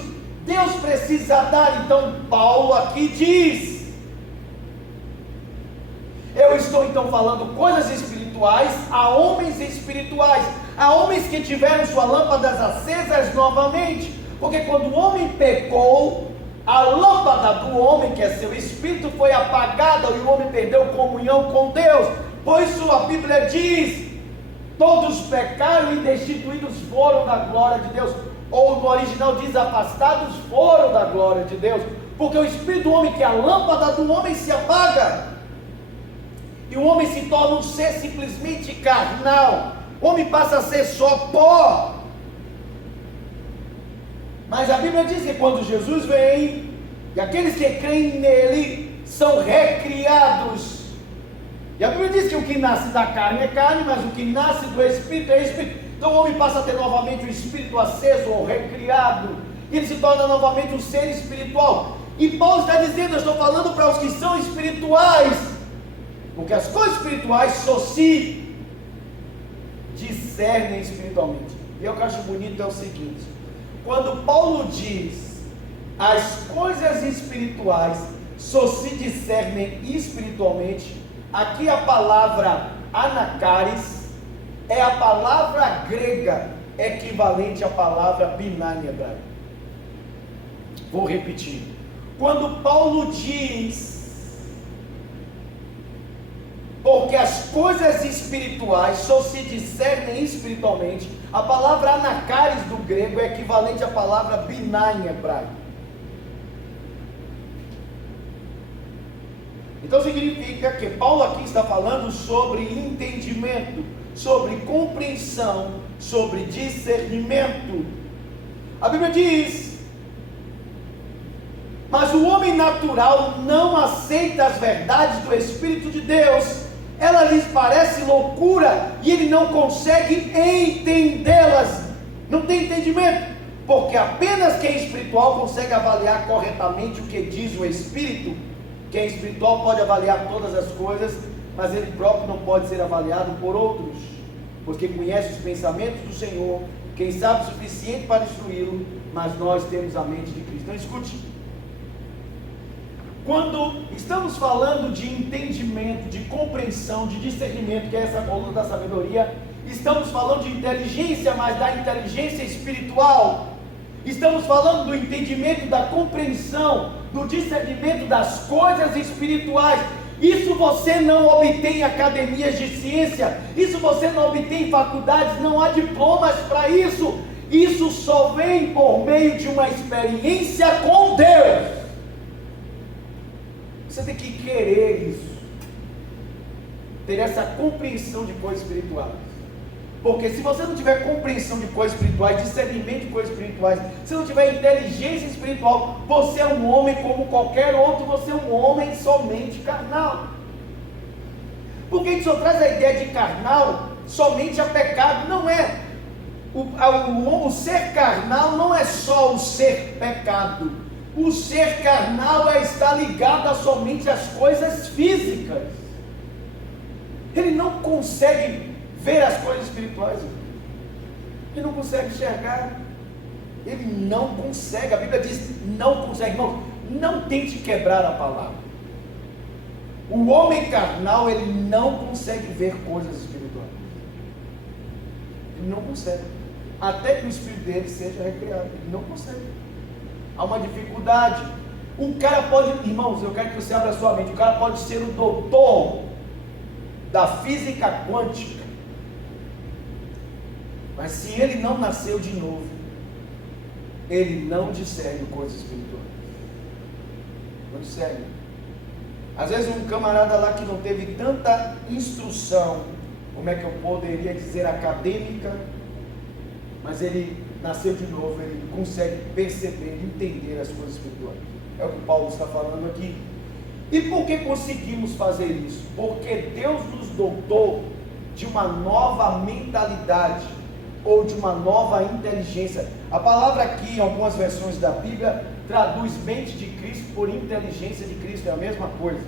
Deus precisa dar. Então Paulo aqui diz: eu estou então falando coisas espirituais a homens espirituais, a homens que tiveram suas lâmpadas acesas novamente, porque quando o homem pecou, A lâmpada do homem, que é seu espírito, foi apagada e o homem perdeu comunhão com Deus. Por isso a Bíblia diz: todos pecaram e destituídos foram da glória de Deus. Ou no original diz: afastados foram da glória de Deus. Porque o espírito do homem, que é a lâmpada do homem, se apaga. E o homem se torna um ser simplesmente carnal. O homem passa a ser só pó. Mas a Bíblia diz que quando Jesus vem, e aqueles que creem nele são recriados. E a Bíblia diz que o que nasce da carne é carne, mas o que nasce do Espírito é Espírito. Então o homem passa a ter novamente o Espírito aceso ou recriado. E ele se torna novamente um ser espiritual. E Paulo está dizendo: eu estou falando para os que são espirituais, porque as coisas espirituais só se discernem espiritualmente. E o que eu acho bonito é o seguinte: quando Paulo diz as coisas espirituais só se discernem espiritualmente, aqui a palavra anakaris é a palavra grega equivalente à palavra biná em hebraico. Vou repetir. Quando Paulo diz porque as coisas espirituais só se discernem espiritualmente, a palavra anakaris do grego é equivalente à palavra biná em hebraico. Então significa que Paulo aqui está falando sobre entendimento, sobre compreensão, sobre discernimento. A Bíblia diz: mas o homem natural não aceita as verdades do Espírito de Deus, ela lhes parece loucura e ele não consegue entendê-las. Não tem entendimento, porque apenas quem é espiritual consegue avaliar corretamente o que diz o Espírito. Quem é espiritual pode avaliar todas as coisas, mas ele próprio não pode ser avaliado por outros, porque conhece os pensamentos do Senhor, quem sabe o suficiente para instruí-lo, mas nós temos a mente de Cristo. Então escute, quando estamos falando de entendimento, de compreensão, de discernimento, que é essa coluna da sabedoria, estamos falando de inteligência, mas da inteligência espiritual. Estamos falando do entendimento, da compreensão, do discernimento das coisas espirituais. Isso você não obtém em academias de ciência, isso você não obtém em faculdades, não há diplomas para isso. Isso só vem por meio de uma experiência com Deus. Você tem que querer isso, ter essa compreensão de coisas espirituais. Porque se você não tiver compreensão de coisas espirituais, discernimento de coisas espirituais, se não tiver inteligência espiritual, você é um homem como qualquer outro, você é um homem somente carnal. Porque a gente só traz a ideia de carnal somente a pecado. Não é. O ser carnal não é só o ser pecado. O ser carnal está ligado somente às coisas físicas. Ele não consegue ver as coisas espirituais, ele não consegue enxergar, ele não consegue. A Bíblia diz: não consegue. Irmão, não tente quebrar a palavra. O homem carnal, ele não consegue ver coisas espirituais, ele não consegue, até que o espírito dele seja recriado, ele não consegue. Há uma dificuldade. Um cara pode, irmãos, eu quero que você abra a sua mente, o cara pode ser o doutor da física quântica, mas se ele não nasceu de novo, ele não discerne coisas espirituais. Não discerne. Às vezes um camarada lá que não teve tanta instrução, como é que eu poderia dizer, acadêmica, mas ele nasceu de novo, ele consegue perceber, entender as coisas espirituais. É o que Paulo está falando aqui. E por que conseguimos fazer isso? Porque Deus nos dotou de uma nova mentalidade, ou de uma nova inteligência. A palavra aqui, em algumas versões da Bíblia, traduz mente de Cristo por inteligência de Cristo, é a mesma coisa.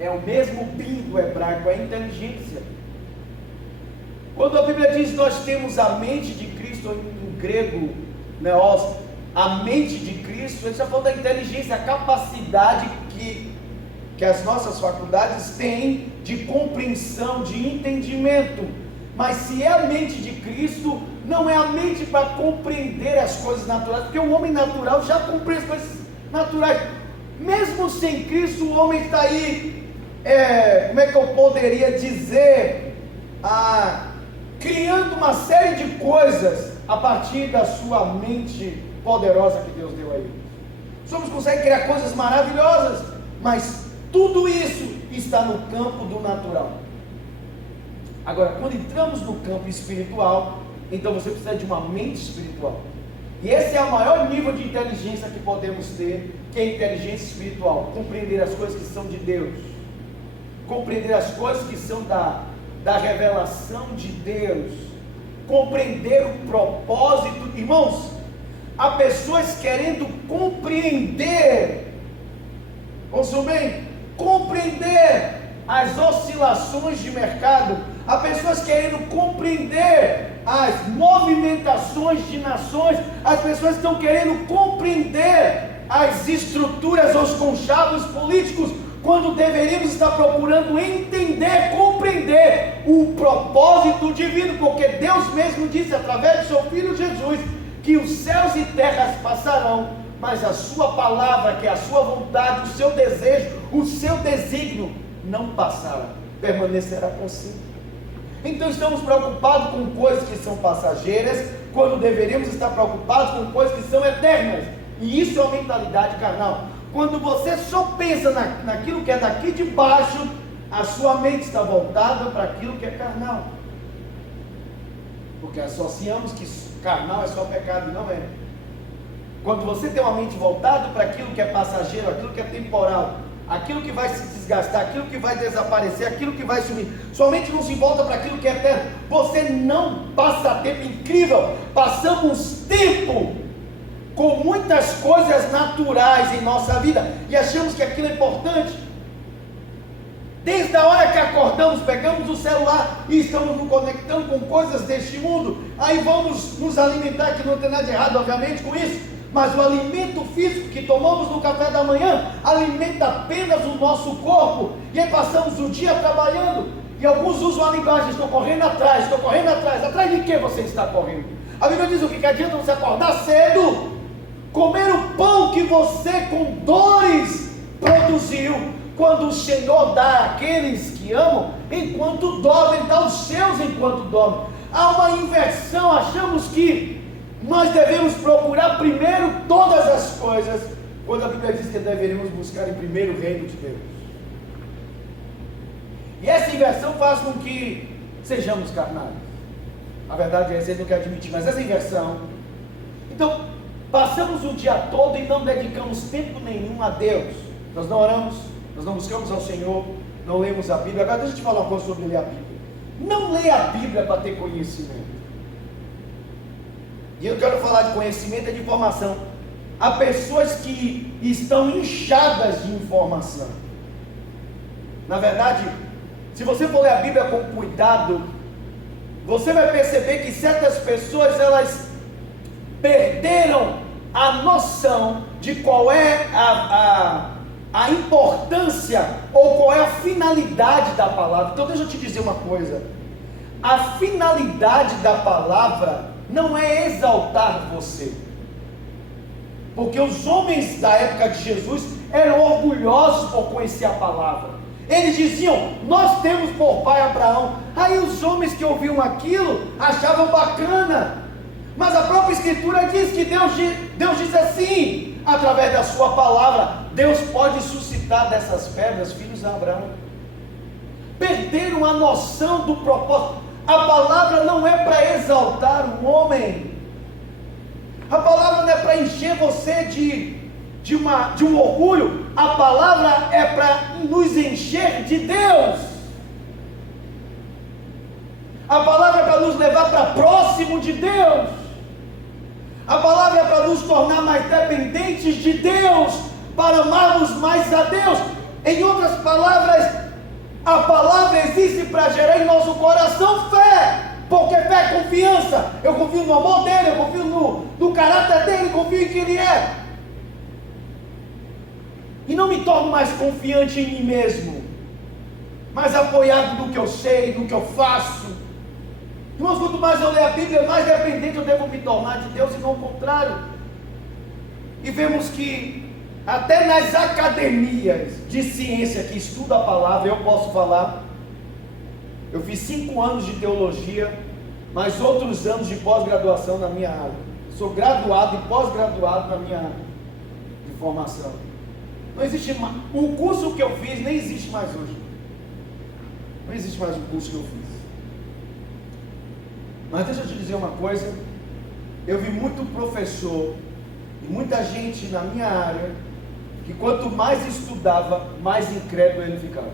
É o mesmo bin do hebraico, é inteligência. Quando a Bíblia diz nós temos a mente de Cristo, em grego, neos, a mente de Cristo, ele está falando da inteligência, a capacidade que as nossas faculdades têm de compreensão, de entendimento. Mas se é a mente de Cristo, não é a mente para compreender as coisas naturais, porque o homem natural já compreende as coisas naturais. Mesmo sem Cristo, o homem está aí, como é que eu poderia dizer, criando uma série de coisas a partir da sua mente poderosa que Deus deu a ele. Os homens conseguem criar coisas maravilhosas, mas tudo isso está no campo do natural. Agora, quando entramos no campo espiritual, então você precisa de uma mente espiritual. E esse é o maior nível de inteligência que podemos ter, que é a inteligência espiritual. Compreender as coisas que são de Deus. Compreender as coisas que são da revelação de Deus. Compreender o propósito. Irmãos, há pessoas querendo compreender, ouçam bem, compreender as oscilações de mercado. Há pessoas querendo compreender as movimentações de nações. As pessoas estão querendo compreender as estruturas, os conchavos políticos, quando deveríamos estar procurando entender, compreender o propósito divino, porque Deus mesmo disse através do seu Filho Jesus, que os céus e terras passarão, mas a sua palavra, que é a sua vontade, o seu desejo, o seu desígnio, não passará, permanecerá consigo. Então estamos preocupados com coisas que são passageiras, quando deveríamos estar preocupados com coisas que são eternas. E isso é uma mentalidade carnal. Quando você só pensa naquilo que é daqui de baixo, a sua mente está voltada para aquilo que é carnal. Porque associamos que carnal é só pecado, não é. Quando você tem uma mente voltada para aquilo que é passageiro, aquilo que é temporal, aquilo que vai se desgastar, aquilo que vai desaparecer, aquilo que vai sumir, sua mente não se volta para aquilo que é eterno, você não passa tempo. Incrível, passamos tempo com muitas coisas naturais em nossa vida, e achamos que aquilo é importante. Desde a hora que acordamos, pegamos o celular e estamos nos conectando com coisas deste mundo, aí vamos nos alimentar, que não tem nada de errado obviamente com isso, mas o alimento físico que tomamos no café da manhã alimenta apenas o nosso corpo, e aí passamos o dia trabalhando, e alguns usam a linguagem: estou correndo atrás, atrás de que você está correndo? A Bíblia diz: o que adianta você acordar cedo, comer o pão que você com dores produziu, quando o Senhor dá àqueles que amam enquanto dormem, Ele dá os seus enquanto dormem. Há uma inversão, achamos que nós devemos procurar primeiro todas as coisas, quando a Bíblia diz que deveríamos buscar em primeiro o reino de Deus. E essa inversão faz com que sejamos carnais. A verdade é essa, ele não quer admitir, mas essa inversão. Então, passamos o dia todo e não dedicamos tempo nenhum a Deus. Nós não oramos, nós não buscamos ao Senhor, não lemos a Bíblia. Agora deixa eu te falar uma coisa sobre ler a Bíblia. Não leia a Bíblia para ter conhecimento. E eu quero falar de conhecimento e de informação. Há pessoas que estão inchadas de informação. Na verdade, se você for ler a Bíblia com cuidado, você vai perceber que certas pessoas, elas perderam a noção de qual é a importância, ou qual é a finalidade da palavra. Então deixa eu te dizer uma coisa: a finalidade da palavra não é exaltar você, porque os homens da época de Jesus eram orgulhosos por conhecer a palavra. Eles diziam: nós temos por pai Abraão. Aí os homens que ouviam aquilo achavam bacana, mas a própria Escritura diz que Deus diz assim, através da sua palavra: Deus pode suscitar dessas pedras filhos de Abraão. Perderam a noção do propósito. A palavra não é para exaltar o homem, a palavra não é para encher você de um orgulho, a palavra é para nos encher de Deus. A palavra é para nos levar para próximo de Deus. A palavra é para nos tornar mais dependentes de Deus, para amarmos mais a Deus. Em outras palavras, a palavra existe para gerar em nosso coração fé, porque fé é confiança. Eu confio no amor dele, eu confio no caráter dele, eu confio em quem ele é, e não me torno mais confiante em mim mesmo, mas apoiado no que eu sei, no que eu faço. Irmãos, quanto mais eu leio a Bíblia, mais dependente eu devo me tornar de Deus e não o contrário. E vemos que até nas academias de ciência que estudam a palavra, eu posso falar, eu fiz 5 anos de teologia, mais outros anos de pós-graduação na minha área. Sou graduado e pós-graduado na minha área de formação. Não existe mais, o curso que eu fiz nem existe mais hoje. Não existe mais o curso que eu fiz. Mas deixa eu te dizer uma coisa, eu vi muito professor e muita gente na minha área, que quanto mais estudava, mais incrédulo ele ficava,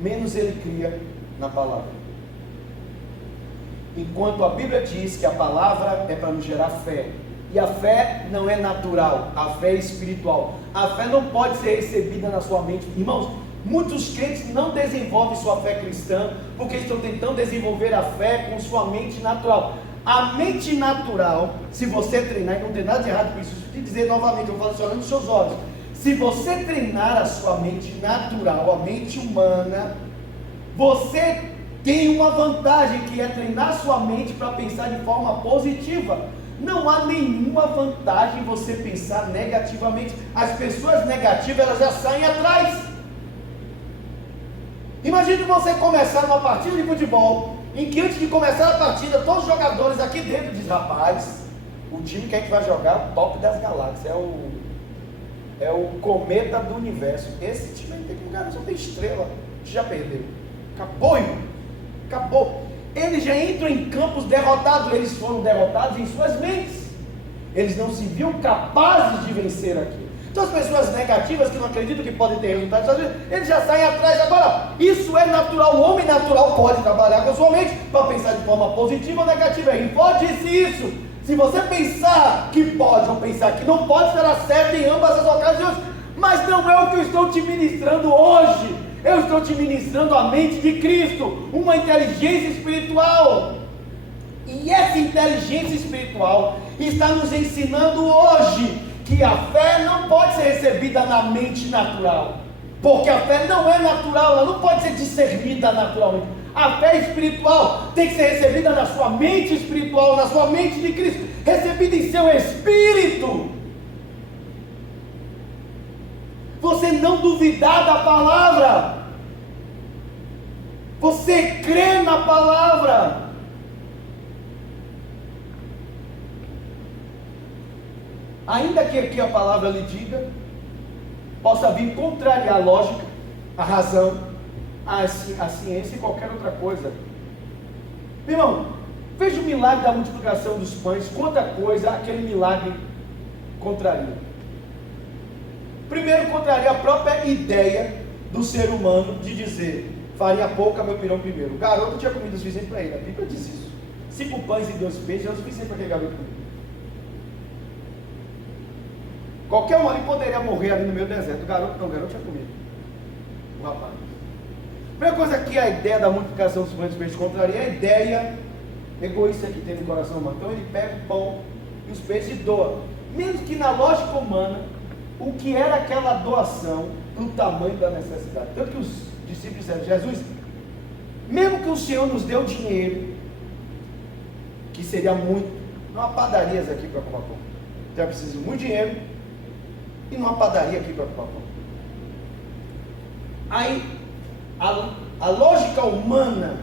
menos ele cria na palavra. Enquanto a Bíblia diz que a palavra é para nos gerar fé, e a fé não é natural, a fé é espiritual. A fé não pode ser recebida na sua mente. Irmãos, muitos crentes não desenvolvem sua fé cristã, porque estão tentando desenvolver a fé com sua mente natural. A mente natural, se você treinar, e não tem nada de errado com isso, eu te dizer novamente, eu vou falar assim, olhando nos seus olhos, se você treinar a sua mente natural, a mente humana, você tem uma vantagem, que é treinar a sua mente para pensar de forma positiva. Não há nenhuma vantagem em você pensar negativamente. As pessoas negativas, elas já saem atrás. Imagine você começar uma partida de futebol, em que antes de começar a partida, todos os jogadores aqui dentro dizem, rapaz, o time que a gente vai jogar é o top das galáxias, é o cometa do universo. Esse time aí tem que lugar, só tem estrela, já perdeu. Acabou, irmão. Acabou. Eles já entram em campos derrotados, eles foram derrotados em suas mentes. Eles não se viam capazes de vencer aqui. Então as pessoas negativas que não acreditam que podem ter resultados, eles já saem atrás. Agora, isso é natural, o homem natural pode trabalhar com a sua mente para pensar de forma positiva ou negativa. E pode ser isso. Se você pensar que pode ou pensar que não pode, será certo em ambas as ocasiões. Mas não é o que eu estou te ministrando hoje. Eu estou te ministrando a mente de Cristo, uma inteligência espiritual. E essa inteligência espiritual está nos ensinando hoje que a fé não pode ser recebida na mente natural, porque a fé não é natural, ela não pode ser discernida naturalmente. A fé espiritual tem que ser recebida na sua mente espiritual, na sua mente de Cristo, recebida em seu espírito. Você não duvidar da palavra, você crê na palavra. Ainda que aqui a palavra lhe diga, possa vir contrariar a lógica, a razão, a ciência e qualquer outra coisa. Meu irmão, veja o milagre da multiplicação dos pães, quanta coisa aquele milagre contraria. Primeiro, contraria a própria ideia do ser humano de dizer, farinha pouca, meu pirão primeiro. O garoto tinha comida suficiente para ele, a Bíblia diz isso. 5 pães e 2 peixes é o suficiente para aquele garoto comer. Qualquer um ali poderia morrer ali no meio do deserto. O garoto não, o garoto tinha comida. O rapaz. Primeira coisa que a ideia da multiplicação dos pães e peixes contraria é a ideia egoísta que tem no coração humano. Então ele pega o pão e os peixes e doa. Mesmo que na lógica humana, o que era aquela doação para o tamanho da necessidade. Tanto que os discípulos disseram, Jesus, mesmo que o Senhor nos deu dinheiro, que seria muito, não há padarias aqui para comprar pão. Então eu preciso de muito dinheiro e não há padaria aqui para comprar pão. Aí, a lógica humana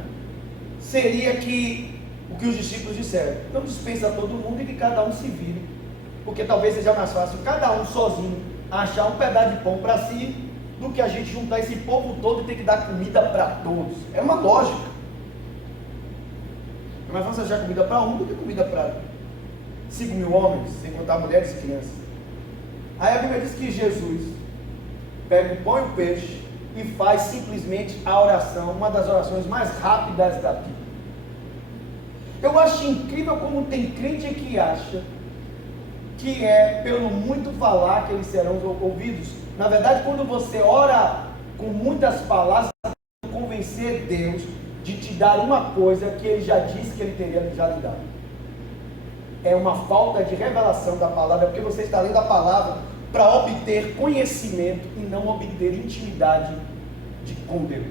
seria que o que os discípulos disseram, não dispensa todo mundo e que cada um se vire, porque talvez seja mais fácil cada um sozinho achar um pedaço de pão para si, do que a gente juntar esse povo todo e ter que dar comida para todos. É uma lógica. É mais fácil achar comida para um do que comida para 5.000 homens, sem contar mulheres e crianças. Aí a Bíblia diz que Jesus pega o pão e o peixe e faz simplesmente a oração, uma das orações mais rápidas da Bíblia. Eu acho incrível como tem crente que acha que é pelo muito falar que eles serão ouvidos. Na verdade, quando você ora com muitas palavras, você vai convencer Deus de te dar uma coisa que Ele já disse que Ele teria já lhe dado. É uma falta de revelação da palavra, porque você está lendo a palavra para obter conhecimento e não obter intimidade com Deus.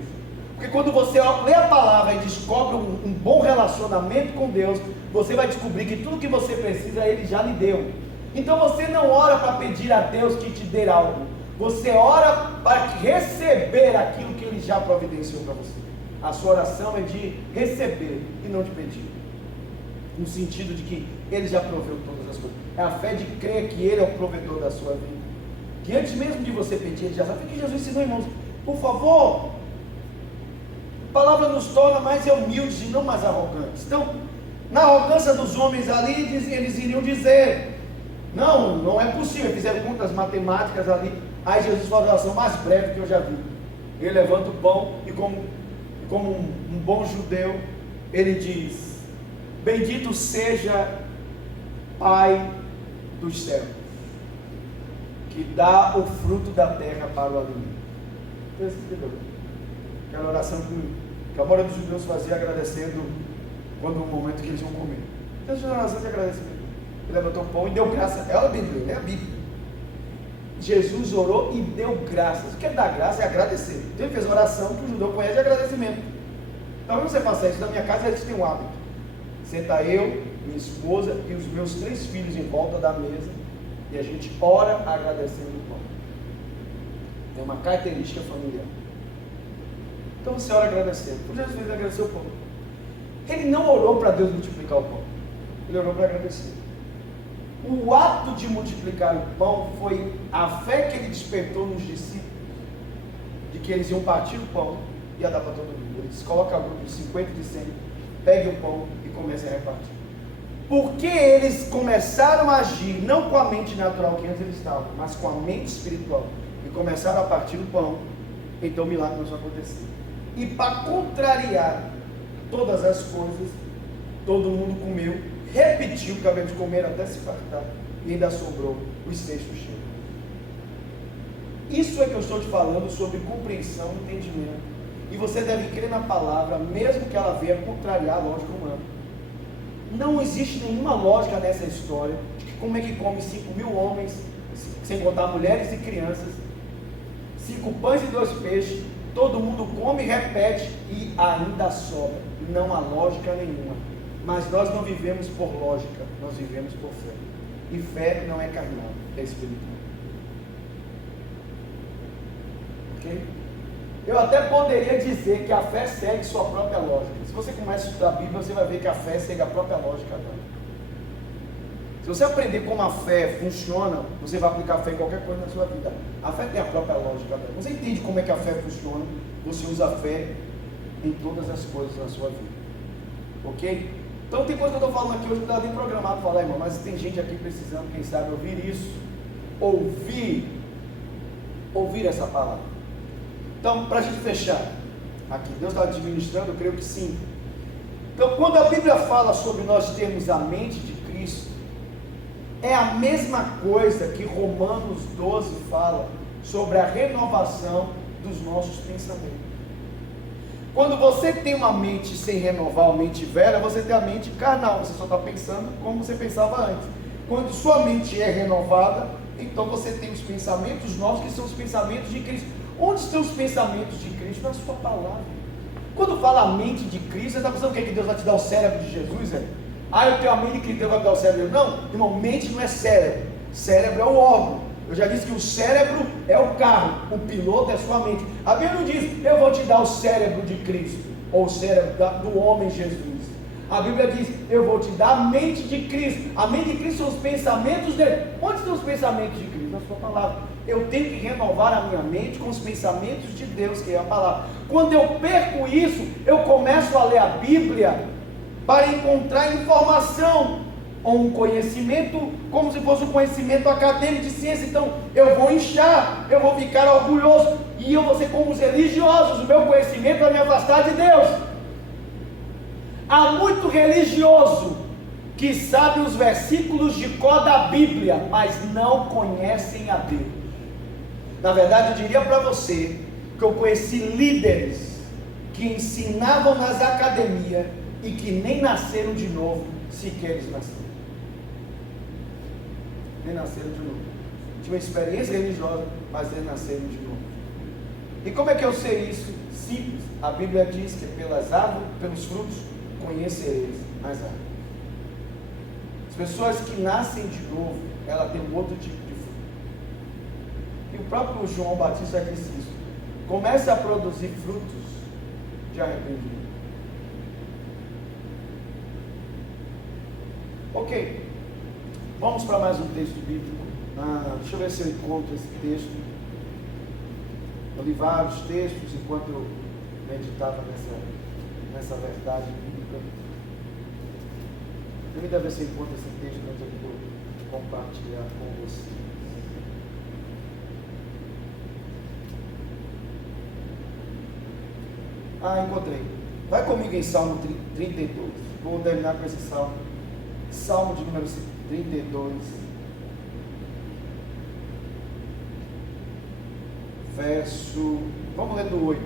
Porque quando você lê a palavra e descobre um bom relacionamento com Deus, você vai descobrir que tudo que você precisa, Ele já lhe deu. Então você não ora para pedir a Deus que te dê algo. Você ora para receber aquilo que Ele já providenciou para você. A sua oração é de receber e não de pedir. No sentido de que Ele já proveu todas as coisas. É a fé de crer que Ele é o provedor da sua vida. Que antes mesmo de você pedir, Ele já sabe. Que Jesus ensinou, irmãos, por favor, a palavra nos torna mais humildes e não mais arrogantes. Então, na arrogância dos homens ali, eles iriam dizer, não é possível. Fizeram contas matemáticas ali. Aí Jesus faz a oração mais breve que eu já vi. Ele levanta o pão e como um bom judeu, ele diz: bendito seja Pai dos céus, que dá o fruto da terra para o alimento. Então, você entendeu? Aquela oração que a maioria dos judeus fazia agradecendo quando o momento que eles vão comer. Então, essa oração de agradecimento. Ele levantou o pão e deu graça. É a Bíblia, é a Bíblia. Jesus orou e deu graças. O que é dar graça é agradecer. Então ele fez uma oração que o judeu conhece de agradecimento. Talvez você faça isso. Na minha casa a gente tem um hábito. Senta eu, minha esposa e os meus 3 filhos em volta da mesa e a gente ora agradecendo o pão. É uma característica familiar. Então você ora agradecendo. Por Jesus fez agradecer o pão. Ele não orou para Deus multiplicar o pão. Ele orou para agradecer. O ato de multiplicar o pão foi a fé que ele despertou nos discípulos, de que eles iam partir o pão e ia dar para todo mundo. Ele disse: coloca o grupo de 50 e de 100, pegue o pão e comece a repartir. Porque eles começaram a agir, não com a mente natural que antes eles estavam, mas com a mente espiritual, e começaram a partir o pão, então o milagre começou a acontecer. E para contrariar todas as coisas, todo mundo comeu, repetiu que havia de comer até se fartar, e ainda sobrou os cestos cheios. Isso é que eu estou te falando sobre compreensão e entendimento. E você deve crer na palavra, mesmo que ela venha contrariar a lógica humana. Não existe nenhuma lógica nessa história de que como é que come 5.000 homens, sem contar mulheres e crianças, 5 pães e 2 peixes, todo mundo come, repete e ainda sobra. Não há lógica nenhuma. Mas nós não vivemos por lógica, nós vivemos por fé. E fé não é carnal, é espiritual. Ok? Eu até poderia dizer que a fé segue sua própria lógica. Se você começa a estudar a Bíblia, você vai ver que a fé segue a própria lógica dela. Se você aprender como a fé funciona, você vai aplicar a fé em qualquer coisa na sua vida. A fé tem a própria lógica dela. Você entende como é que a fé funciona, você usa a fé em todas as coisas na sua vida. Ok? Então tem coisa que eu estou falando aqui hoje que não está nem programado falar, irmão, mas tem gente aqui precisando, quem sabe, ouvir isso, ouvir essa palavra. Então, para a gente fechar aqui, Deus está administrando, eu creio que sim. Então, quando a Bíblia fala sobre nós termos a mente de Cristo, é a mesma coisa que Romanos 12 fala sobre a renovação dos nossos pensamentos. Quando você tem uma mente sem renovar, uma mente velha, você tem a mente carnal, você só está pensando como você pensava antes. Quando sua mente é renovada, então você tem os pensamentos novos, que são os pensamentos de Cristo. Onde estão os pensamentos de Cristo? Na sua palavra. Quando fala a mente de Cristo, você está pensando o que? Que Deus vai te dar o cérebro de Jesus? Eu tenho a mente de Cristo, Deus vai me dar o cérebro. Não, irmão, mente não é cérebro. Cérebro é o órgão. Eu já disse que o cérebro é o carro, o piloto é a sua mente. A Bíblia não diz: eu vou te dar o cérebro de Cristo, ou o cérebro do homem Jesus. A Bíblia diz: eu vou te dar a mente de Cristo. A mente de Cristo são os pensamentos dele. Onde estão os pensamentos de Cristo? Na sua palavra. Eu tenho que renovar a minha mente com os pensamentos de Deus, que é a palavra. Quando eu perco isso, eu começo a ler a Bíblia para encontrar informação, ou um conhecimento, como se fosse um conhecimento acadêmico de ciência. Então eu vou inchar, eu vou ficar orgulhoso, e eu vou ser como os religiosos. O meu conhecimento vai me afastar de Deus. Há muito religioso que sabe os versículos de cor da Bíblia, mas não conhecem a Deus. Na verdade, eu diria para você que eu conheci líderes que ensinavam nas academias e que nem nasceram de novo, sequer eles nasceram. Nem nasceram de novo. Tinha uma experiência religiosa, mas eles nasceram de novo. E como é que eu sei isso? simples. A Bíblia diz que pelas árvores, pelos frutos, conhecereis as árvores. As pessoas que nascem de novo, ela tem um outro tipo de fruto. E o próprio João Batista disse isso. Comece a produzir frutos de arrependimento. Ok, vamos para mais um texto bíblico. Deixa eu ver se eu encontro esse texto. Eu li vários textos enquanto eu meditava nessa verdade bíblica. Eu ainda ver se eu encontro esse texto antes eu vou compartilhar com você. Encontrei. Vai comigo em Salmo 32. Vou terminar com esse salmo. Salmo de número 32. Vamos ler do 8.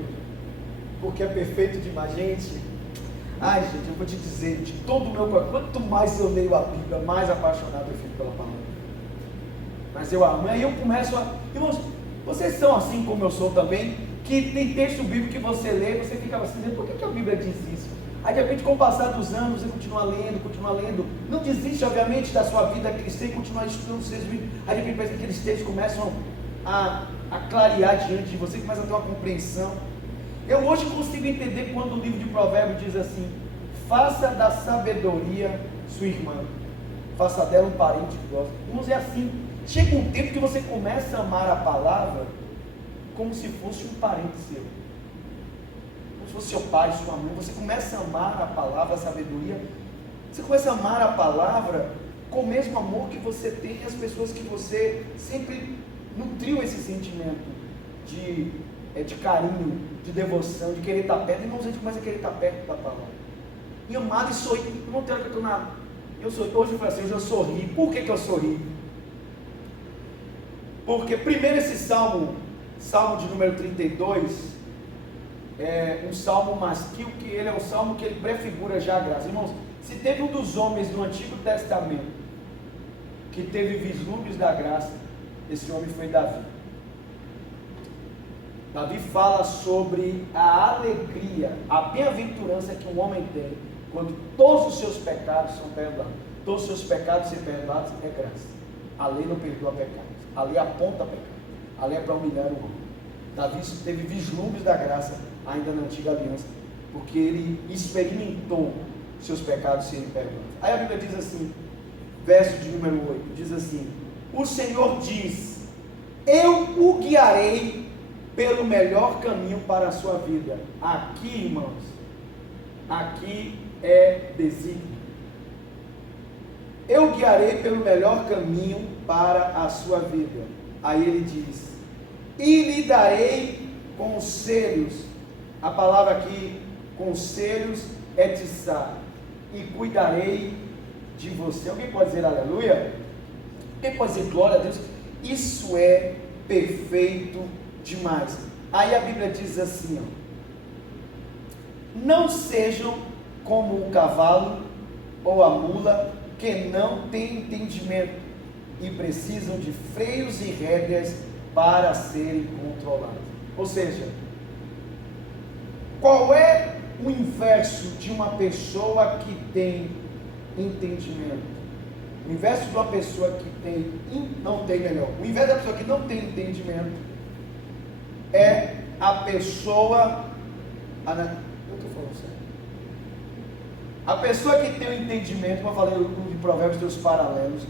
Porque é perfeito demais, gente. Gente, eu vou te dizer, de todo o meu coração, quanto mais eu leio a Bíblia, mais apaixonado eu fico pela palavra. Mas eu amo. Aí eu começo a... Irmãos, vocês são assim como eu sou também? Que tem texto bíblico que você lê, você fica assim, por que a Bíblia diz isso? Aí de repente, com o passar dos anos, você continua lendo, não desiste obviamente da sua vida cristã e continua estudando os textos bíblicos. Aí de repente parece que aqueles textos começam a clarear diante de você, começa a ter uma compreensão. Eu hoje consigo entender quando o livro de Provérbios diz assim: faça da sabedoria sua irmã, faça dela um parente que gosta. Irmãos, é assim, chega um tempo que você começa a amar a palavra como se fosse um parente seu, como se fosse seu pai, sua mãe. Você começa a amar a palavra, a sabedoria, você começa a amar a palavra com o mesmo amor que você tem as pessoas que você sempre nutriu esse sentimento de carinho, de devoção, de querer estar perto. Irmãos, a gente começa a querer estar perto da palavra e amar e sorrir. Não tem hora que eu estou nada. Hoje eu falei assim, hoje eu sorri. Por que eu sorri? Porque primeiro esse salmo de número 32, é um salmo masculino, que ele é um salmo que ele prefigura já a graça. Irmãos, se teve um dos homens do Antigo Testamento que teve vislumbres da graça, esse homem foi Davi. Davi fala sobre a alegria, a bem-aventurança que um homem tem quando todos os seus pecados são perdoados. Todos os seus pecados ser perdoados é graça. A lei não perdoa pecados, a lei aponta pecados. A lei é para humilhar o homem. Davi teve vislumbres da graça ainda na antiga aliança, porque ele experimentou seus pecados serem perdoados. Aí a Bíblia diz assim, verso de número 8, diz assim: o Senhor diz, eu o guiarei pelo melhor caminho para a sua vida. Aqui, irmãos, aqui é desígnio. Eu guiarei pelo melhor caminho para a sua vida. Aí ele diz, e lhe darei conselhos. A palavra aqui, conselhos, é tissar. E cuidarei de você. Alguém pode dizer aleluia? Alguém pode dizer glória a Deus? Isso é perfeito demais. Aí a Bíblia diz assim, não sejam como o cavalo ou a mula que não tem entendimento e precisam de freios e rédeas para serem controlados. Ou seja, qual é o inverso de uma pessoa que tem entendimento? O inverso de uma pessoa que não tem, melhor, o inverso da pessoa que não tem entendimento é a pessoa, eu estou falando sério. A pessoa que tem o entendimento, como eu falei no de Provérbios, tem os paralelos.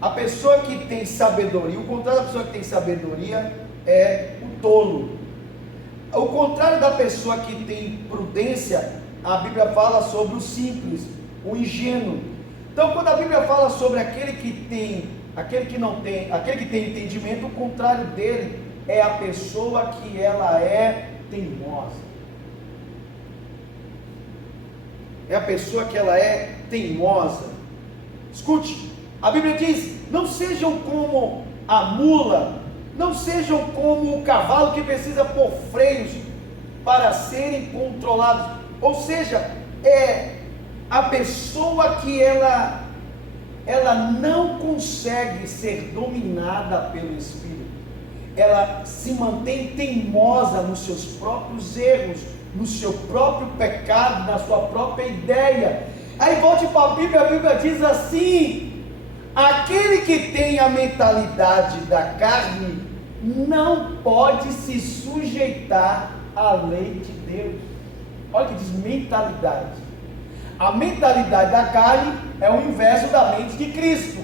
A pessoa que tem sabedoria, o contrário da pessoa que tem sabedoria é o tolo. O contrário da pessoa que tem prudência, a Bíblia fala sobre o simples, o ingênuo. Então, quando a Bíblia fala sobre aquele que tem entendimento, o contrário dele é a pessoa que ela é teimosa. É a pessoa que ela é teimosa. Escute, a Bíblia diz, não sejam como a mula, não sejam como o cavalo que precisa pôr freios para serem controlados. Ou seja, é a pessoa que ela não consegue ser dominada pelo Espírito. ela se mantém teimosa nos seus próprios erros, no seu próprio pecado, na sua própria ideia. Aí volte para a Bíblia diz assim: aquele que tem a mentalidade da carne não pode se sujeitar à lei de Deus. Olha que diz mentalidade. A mentalidade da carne é o inverso da mente de Cristo,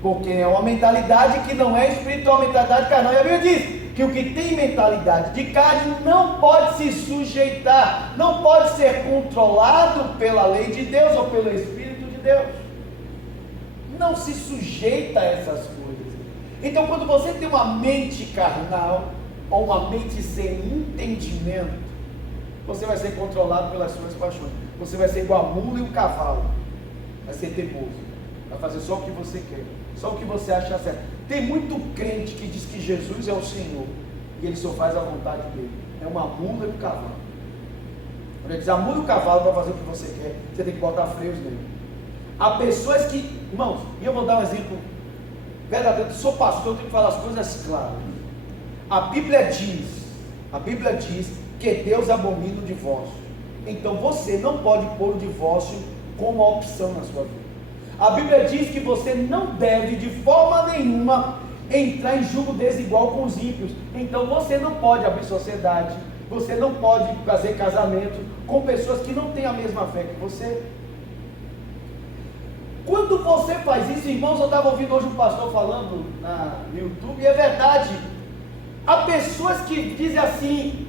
porque é uma mentalidade que não é espiritual, mentalidade carnal. E a Bíblia diz que o que tem mentalidade de carne não pode se sujeitar, não pode ser controlado pela lei de Deus ou pelo Espírito de Deus. Não se sujeita a essas coisas. Então, quando você tem uma mente carnal ou uma mente sem entendimento, você vai ser controlado pelas suas paixões. Você vai ser igual a mula e o cavalo. Vai ser teimoso. Vai fazer só o que você quer, só o que você acha certo. Tem muito crente que diz que Jesus é o Senhor e ele só faz a vontade dele. É uma mula e um cavalo. Quando ele diz a mula e o cavalo para fazer o que você quer, você tem que botar freios nele. Há pessoas que, irmãos, e eu vou dar um exemplo verdadeiro. Sou pastor, eu tenho que falar as coisas claras. A Bíblia diz que Deus abomina o divórcio. Então você não pode pôr o divórcio como uma opção na sua vida. A Bíblia diz que você não deve de forma nenhuma entrar em julgo desigual com os ímpios. Então você não pode abrir sociedade, você não pode fazer casamento com pessoas que não têm a mesma fé que você. Quando você faz isso, irmãos, eu estava ouvindo hoje um pastor falando no YouTube, e é verdade. Há pessoas que dizem assim: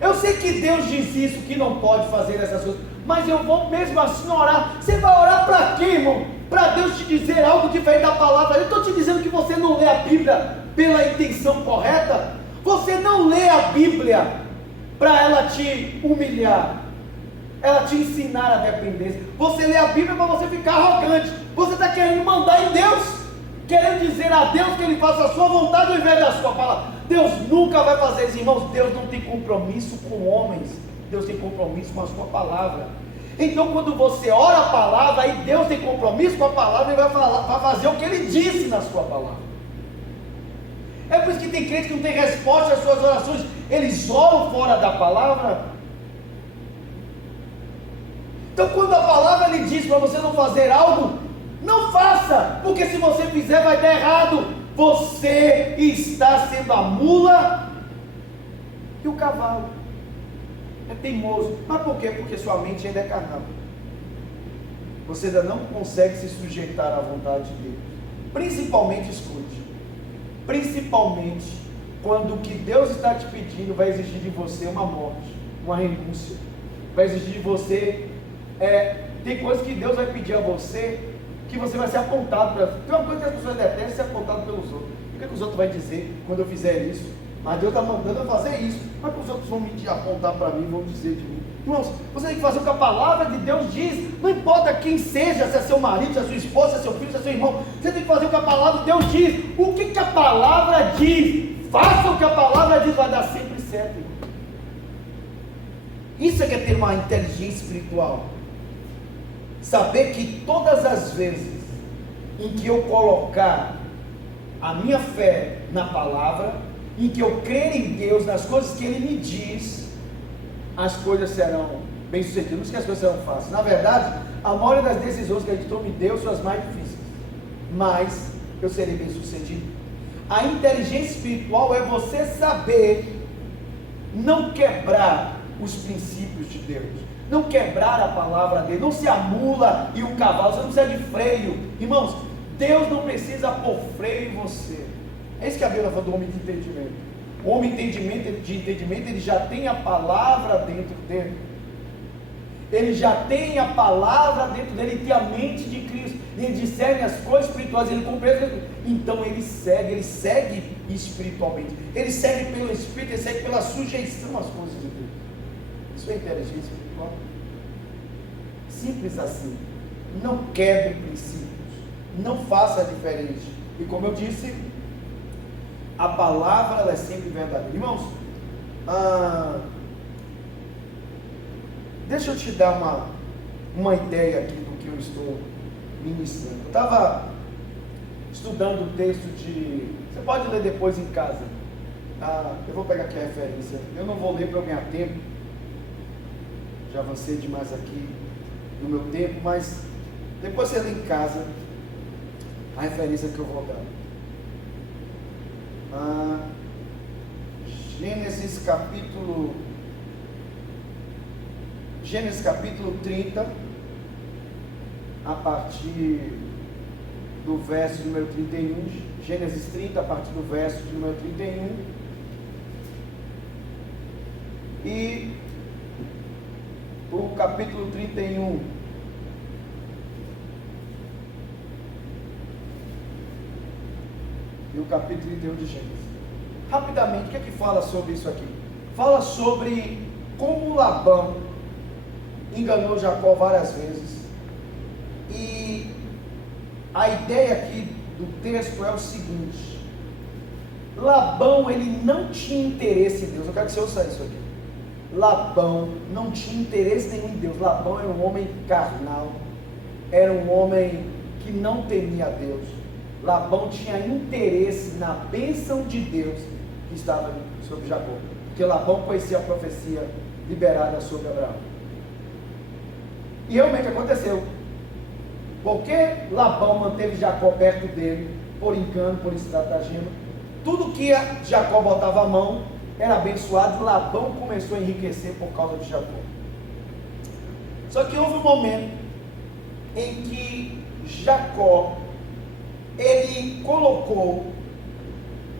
eu sei que Deus diz isso, que não pode fazer essas coisas, mas eu vou mesmo assim orar. Você vai orar para quê, irmão? Para Deus te dizer algo diferente da palavra. Eu estou te dizendo que você não lê a Bíblia pela intenção correta. Você não lê a Bíblia para ela te humilhar, ela te ensinar a dependência. Você lê a Bíblia para você ficar arrogante. Você está querendo mandar em Deus, querendo dizer a Deus que Ele faça a sua vontade ao invés da sua palavra. Deus nunca vai fazer isso, irmãos. Deus não tem compromisso com homens, Deus tem compromisso com a sua palavra. Então quando você ora a palavra, aí Deus tem compromisso com a palavra e vai fazer o que Ele disse na sua palavra. É por isso que tem crente que não tem resposta às suas orações. Eles oram fora da palavra. Então quando a palavra lhe diz para você não fazer algo, não faça, porque se você fizer vai dar errado. Você está sendo a mula e o cavalo. É teimoso. Mas por quê? Porque sua mente ainda é carnal. Você ainda não consegue se sujeitar à vontade de Deus. Principalmente, escute, principalmente quando o que Deus está te pedindo vai exigir de você uma morte, uma renúncia, vai exigir de você, tem coisas que Deus vai pedir a você, que você vai ser apontado para. Tem uma coisa que as pessoas detestam, ser apontado pelos outros. O que os outros vão dizer quando eu fizer isso? Mas Deus está mandando eu fazer isso. Mas os outros vão me apontar para mim, vão dizer de mim. Irmãos, você tem que fazer o que a palavra de Deus diz. Não importa quem seja, se é seu marido, se é sua esposa, se é seu filho, se é seu irmão. Você tem que fazer o que a palavra de Deus diz. O que a palavra diz? Faça o que a palavra diz, vai dar sempre certo, irmão. Isso é que é ter uma inteligência espiritual. Saber que todas as vezes em que eu colocar a minha fé na palavra, em que eu crer em Deus, nas coisas que Ele me diz, as coisas serão bem sucedidas. Não é que as coisas serão fáceis. Na verdade, a maioria das decisões que a gente toma em Deus são as mais difíceis, mas eu serei bem sucedido. A inteligência espiritual é você saber não quebrar os princípios de Deus, não quebrar a palavra dele, não se a mula e o cavalo. Você não precisa de freio, irmãos. Deus não precisa pôr freio em você. É isso que a Bíblia fala do homem de entendimento. O homem de entendimento, ele já tem a palavra dentro dele. Ele já tem a palavra dentro dele, ele tem a mente de Cristo. Ele discerne as coisas espirituais, ele compreende. Então ele segue espiritualmente. Ele segue pelo Espírito, ele segue pela sujeição às coisas de Deus. Isso é inteligência espiritual. Simples assim. Não quebre princípios. Não faça diferente. E como eu disse, a palavra ela é sempre verdadeira. Irmãos, deixa eu te dar uma ideia aqui do que eu estou ministrando. Eu estava estudando o texto de... Você pode ler depois em casa. eu vou pegar aqui a referência. Eu não vou ler para eu ganhar tempo. Já avancei demais aqui no meu tempo, mas depois você lê em casa a referência que eu vou dar. Gênesis capítulo 30, a partir do verso número 31, Gênesis 30, a partir do verso de número 31, e o capítulo 31, e o capítulo 31 de Gênesis. Rapidamente, o que é que fala sobre isso aqui? Fala sobre como Labão enganou Jacó várias vezes. E a ideia aqui do texto é o seguinte: Labão, ele não tinha interesse em Deus. Eu quero que você ouça isso aqui. Labão não tinha interesse nenhum em Deus. Labão era um homem carnal, era um homem que não temia a Deus. Labão tinha interesse na bênção de Deus que estava sobre Jacó, porque Labão conhecia a profecia liberada sobre Abraão. E realmente aconteceu, porque Labão manteve Jacó perto dele, por engano, por estratagema. Tudo que Jacó botava a mão era abençoado, e Labão começou a enriquecer por causa de Jacó. Só que houve um momento em que Jacó, ele colocou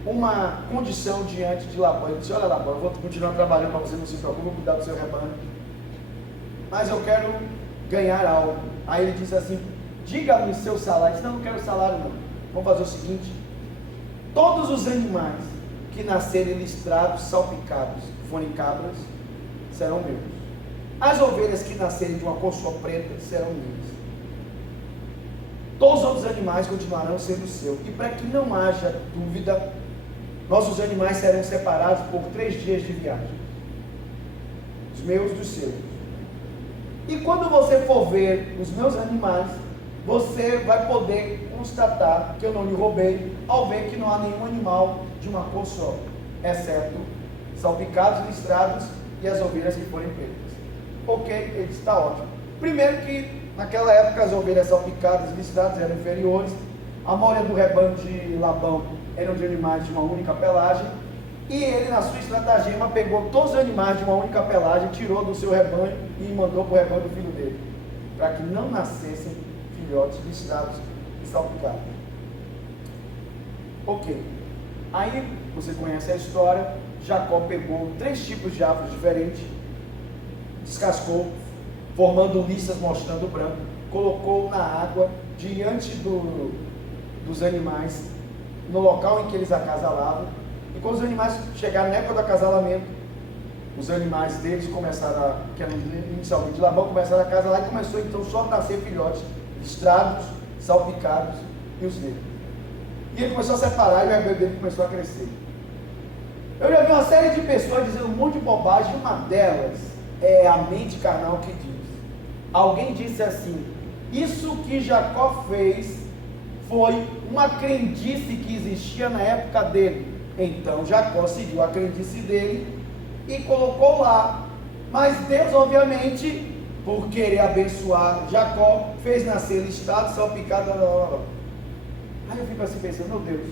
uma condição diante de Labão. Ele disse: olha, Labão, eu vou continuar trabalhando para você, não se preocupe, vou cuidar do seu rebanho, mas eu quero ganhar algo. Aí ele disse assim: diga-me seu salário. Ele disse: não quero salário não, vamos fazer o seguinte: todos os animais que nascerem listrados, salpicados, forem cabras, serão meus. As ovelhas que nascerem de uma cor só preta serão minhas. Todos os outros animais continuarão sendo seus. E para que não haja dúvida, nossos animais serão separados por 3 dias de viagem, os meus dos seus. E quando você for ver os meus animais, você vai poder constatar que eu não lhe roubei, ao ver que não há nenhum animal de uma cor só, exceto salpicados, listrados e as ovelhas que forem pretas. Ok, ele está ótimo. Primeiro que naquela época as ovelhas salpicadas e listradas eram inferiores, a maioria do rebanho de Labão eram de animais de uma única pelagem, e ele, na sua estratagema, pegou todos os animais de uma única pelagem, tirou do seu rebanho e mandou para o rebanho do filho dele, para que não nascessem filhotes listrados e salpicados. Ok, aí você conhece a história. Jacó pegou 3 tipos de árvores diferentes, descascou, formando listas mostrando o branco, colocou na água diante dos animais, no local em que eles acasalavam. E quando os animais chegaram na época do acasalamento, os animais deles começaram que eram inicialmente de Labão, começaram a acasalar, e começou então só a nascer filhotes listrados, salpicados e os negros. E ele começou a separar, e o rebanho dele começou a crescer. Eu já vi uma série de pessoas dizendo um monte de bobagem. Uma delas é a mente carnal que diz. Alguém disse assim: isso que Jacó fez foi uma crendice que existia na época dele. Então Jacó seguiu a crendice dele e colocou lá. Mas Deus, obviamente, por querer abençoar Jacó, fez nascer listado, salpicado, blá, blá, blá. Aí eu fico assim pensando: meu Deus,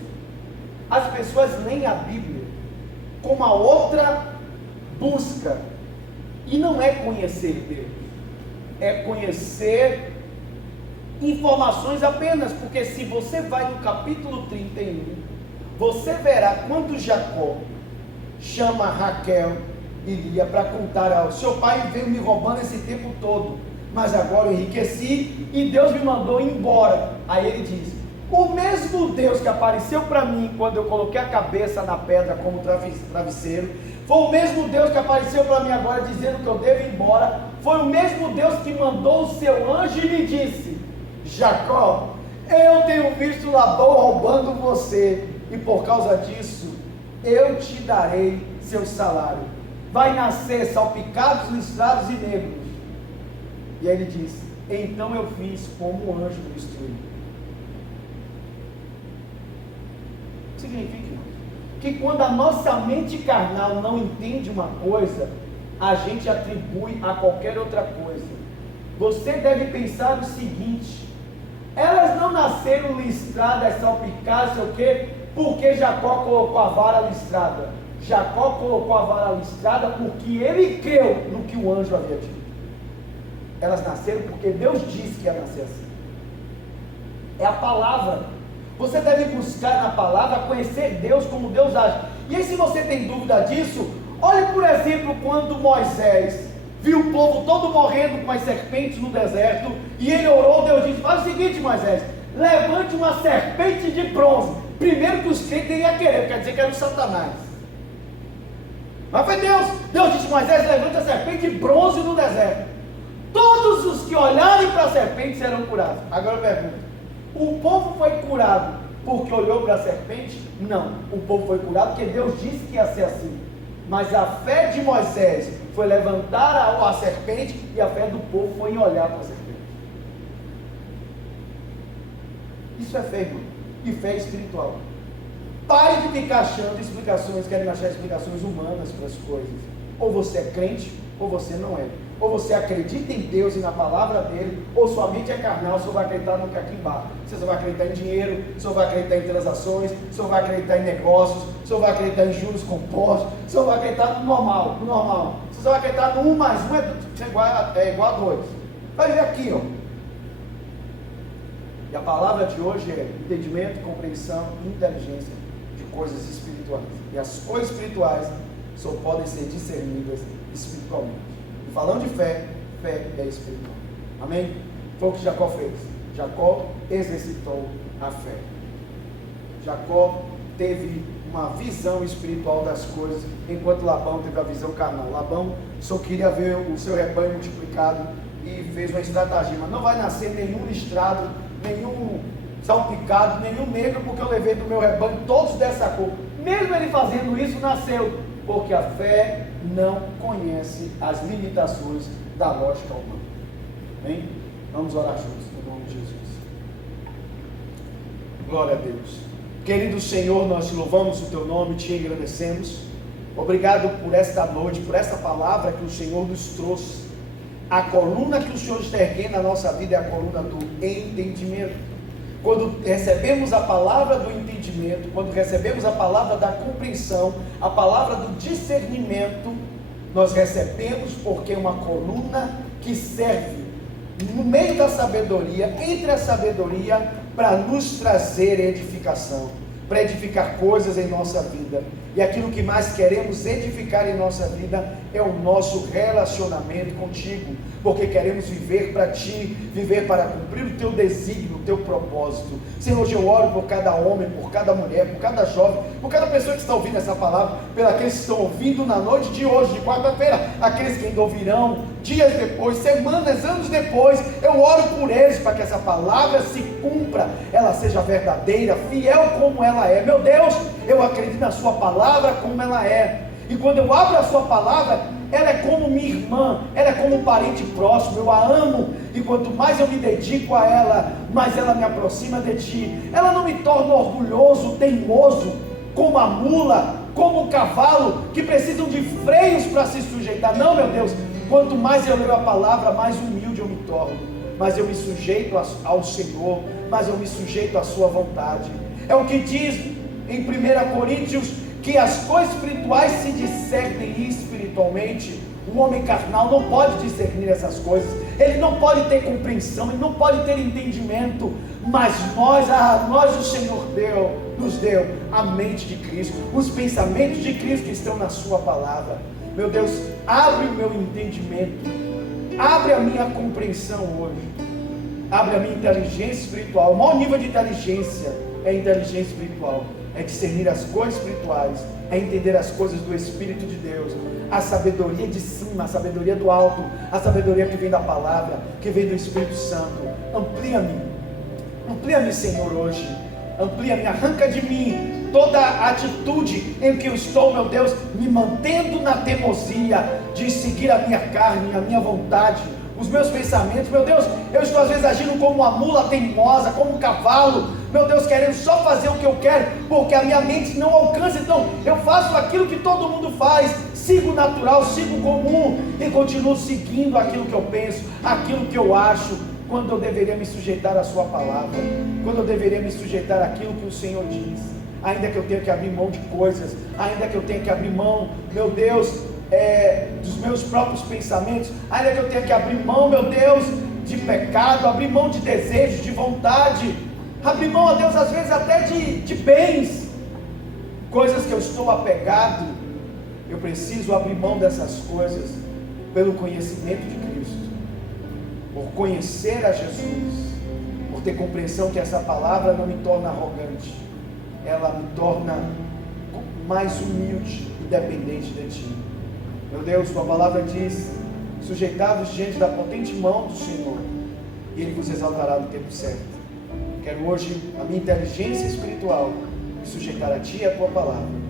as pessoas leem a Bíblia com uma outra busca, e não é conhecer Deus, é conhecer informações apenas. Porque se você vai no capítulo 31, você verá quando Jacó chama Raquel e Lia para contar: seu pai veio me roubando esse tempo todo, mas agora eu enriqueci e Deus me mandou embora. Aí ele diz: o mesmo Deus que apareceu para mim quando eu coloquei a cabeça na pedra como travesseiro, foi o mesmo Deus que apareceu para mim agora dizendo que eu devo ir embora. Foi o mesmo Deus que mandou o seu anjo e me disse: Jacó, eu tenho visto Labão roubando você, e por causa disso eu te darei seu salário. Vai nascer salpicados, listrados e negros. E aí ele diz: então eu fiz como o anjo me instruiu. O que significa, irmão? que quando a nossa mente carnal não entende uma coisa, a gente atribui a qualquer outra coisa. Você deve pensar o seguinte: elas não nasceram listradas, salpicadas, sei o quê, porque Jacó colocou a vara listrada. Jacó colocou a vara listrada porque ele creu no que o anjo havia dito. Elas nasceram porque Deus disse que ia nascer assim. É a palavra. Você deve buscar na palavra conhecer Deus, como Deus age. E aí, se você tem dúvida disso, olhe, por exemplo, quando Moisés viu o povo todo morrendo com as serpentes no deserto, e ele orou, Deus disse: faz o seguinte, Moisés, levante uma serpente de bronze. Primeiro que os crentes iam querer, quer dizer que era o Satanás. Mas foi Deus. Deus disse: Moisés, levante a serpente de bronze no deserto. Todos os que olharem para a serpente serão curados. Agora eu pergunto: o povo foi curado porque olhou para a serpente? Não, o povo foi curado porque Deus disse que ia ser assim. Mas a fé de Moisés foi levantar a serpente, e a fé do povo foi em olhar para a serpente. Isso é fé, irmão, e fé espiritual. Pare de ficar achando explicações, querem achar explicações humanas para as coisas. Ou você é crente, ou você não é. Ou você acredita em Deus e na palavra dele, ou sua mente é carnal, você vai acreditar no que aqui embaixo. Você só vai acreditar em dinheiro, você vai acreditar em transações, você vai acreditar em negócios, você vai acreditar em juros compostos, você vai acreditar no normal, Você só vai acreditar no 1 mais 1 é igual a 2. Vai ver aqui, ó. E a palavra de hoje é entendimento, compreensão e inteligência de coisas espirituais. E as coisas espirituais só podem ser discernidas espiritualmente. E falando de fé, fé é espiritual. Amém? Foi o que Jacó fez. Jacó exercitou a fé. Jacó teve uma visão espiritual das coisas, enquanto Labão teve a visão carnal. Labão só queria ver o seu rebanho multiplicado e fez uma estratagema: não vai nascer nenhum listrado, nenhum salpicado, nenhum negro, porque eu levei do meu rebanho todos dessa cor. Mesmo ele fazendo isso, nasceu, porque a fé não conhece as limitações da lógica humana. Amém? Vamos orar juntos, no nome de Jesus. Glória a Deus. Querido Senhor, nós te louvamos o teu nome, te agradecemos. Obrigado por esta noite, por esta palavra que o Senhor nos trouxe. A coluna que o Senhor está erguendo na nossa vida é a coluna do entendimento. Quando recebemos a palavra do entendimento, quando recebemos a palavra da compreensão, a palavra do discernimento, nós recebemos porque é uma coluna que serve no meio da sabedoria, entre a sabedoria, para nos trazer edificação, para edificar coisas em nossa vida. E aquilo que mais queremos edificar em nossa vida é o nosso relacionamento contigo, porque queremos viver para ti, viver para cumprir o teu desígnio, o teu propósito. Senhor, hoje eu oro por cada homem, por cada mulher, por cada jovem, por cada pessoa que está ouvindo essa palavra, pelos que estão ouvindo na noite de hoje, de quarta-feira, aqueles que ainda ouvirão dias depois, semanas, anos depois. Eu oro por eles para que essa palavra se cumpra, ela seja verdadeira, fiel como ela é. Meu Deus, eu acredito na sua palavra como ela é, e quando eu abro a sua palavra, ela é como minha irmã, ela é como um parente próximo. Eu a amo, e quanto mais eu me dedico a ela, mais ela me aproxima de ti. Ela não me torna orgulhoso, teimoso, como a mula, como o cavalo, que precisam de freios para se sujeitar. Não, meu Deus, quanto mais eu leio a palavra, mais humilde eu me torno, mas eu me sujeito ao Senhor, mas eu me sujeito à sua vontade. É o que diz em 1 Coríntios, que as coisas espirituais se discernem espiritualmente. O homem carnal não pode discernir essas coisas, ele não pode ter compreensão, ele não pode ter entendimento, mas nós o Senhor nos deu a mente de Cristo, os pensamentos de Cristo que estão na sua palavra. Meu Deus, abre o meu entendimento, abre a minha compreensão hoje, abre a minha inteligência espiritual. O maior nível de inteligência é a inteligência espiritual, é discernir as coisas espirituais, é entender as coisas do Espírito de Deus, a sabedoria de cima, a sabedoria do alto, a sabedoria que vem da palavra, que vem do Espírito Santo. Amplia-me, Senhor, hoje, amplia-me, arranca de mim toda a atitude em que eu estou, meu Deus, me mantendo na teimosia de seguir a minha carne, a minha vontade, os meus pensamentos. Meu Deus, eu estou às vezes agindo como uma mula teimosa, como um cavalo, meu Deus, querendo só fazer o que eu quero, porque a minha mente não alcança. Então eu faço aquilo que todo mundo faz, sigo o natural, sigo o comum, e continuo seguindo aquilo que eu penso, aquilo que eu acho, quando eu deveria me sujeitar à sua palavra, quando eu deveria me sujeitar àquilo que o Senhor diz. Ainda que eu tenha que abrir mão de coisas, ainda que eu tenha que abrir mão, meu Deus, dos meus próprios pensamentos, ainda que eu tenha que abrir mão, meu Deus, de pecado, abrir mão de desejos, de vontade, abrir mão, a Deus, às vezes até de bens, coisas que eu estou apegado. Eu preciso abrir mão dessas coisas pelo conhecimento de Cristo, por conhecer a Jesus, por ter compreensão que essa palavra não me torna arrogante, ela me torna mais humilde e dependente de Ti. Meu Deus, Tua palavra diz: sujeitados diante da potente mão do Senhor, e Ele vos exaltará no tempo certo. Quero hoje a minha inteligência espiritual me sujeitar a Ti e a Tua palavra.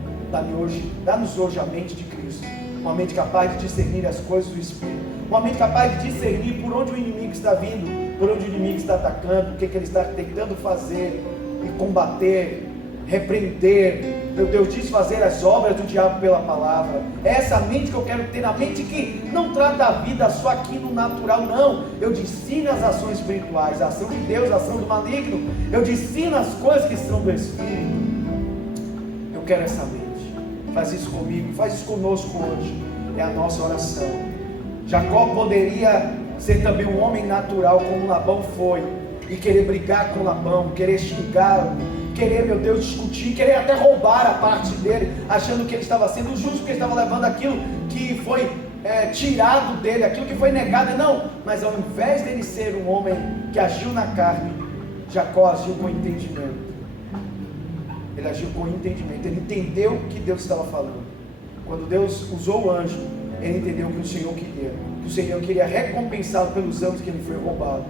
Dá-nos hoje a mente de Cristo, uma mente capaz de discernir as coisas do Espírito, uma mente capaz de discernir por onde o inimigo está vindo, por onde o inimigo está atacando, o que ele está tentando fazer, e combater, repreender, meu Deus, desfazer as obras do diabo pela palavra. É essa mente que eu quero ter, a mente que não trata a vida só aqui no natural, não. Eu discino as ações espirituais, a ação de Deus, a ação do maligno. Eu discino as coisas que são do Espírito. Eu quero essa mente. Faz isso comigo, faz isso conosco hoje. É a nossa oração. Jacó poderia ser também um homem natural, como Labão foi, e querer brigar com Labão, querer xingá-lo, querer, meu Deus, discutir, querer até roubar a parte dele, achando que ele estava sendo justo, porque ele estava levando aquilo que foi tirado dele, aquilo que foi negado. Não, mas ao invés dele ser um homem que agiu na carne, Jacó agiu com entendimento. Ele agiu com entendimento, ele entendeu o que Deus estava falando. Quando Deus usou o anjo, ele entendeu o que o Senhor queria, que o Senhor queria recompensá-lo pelos anos que ele foi roubado,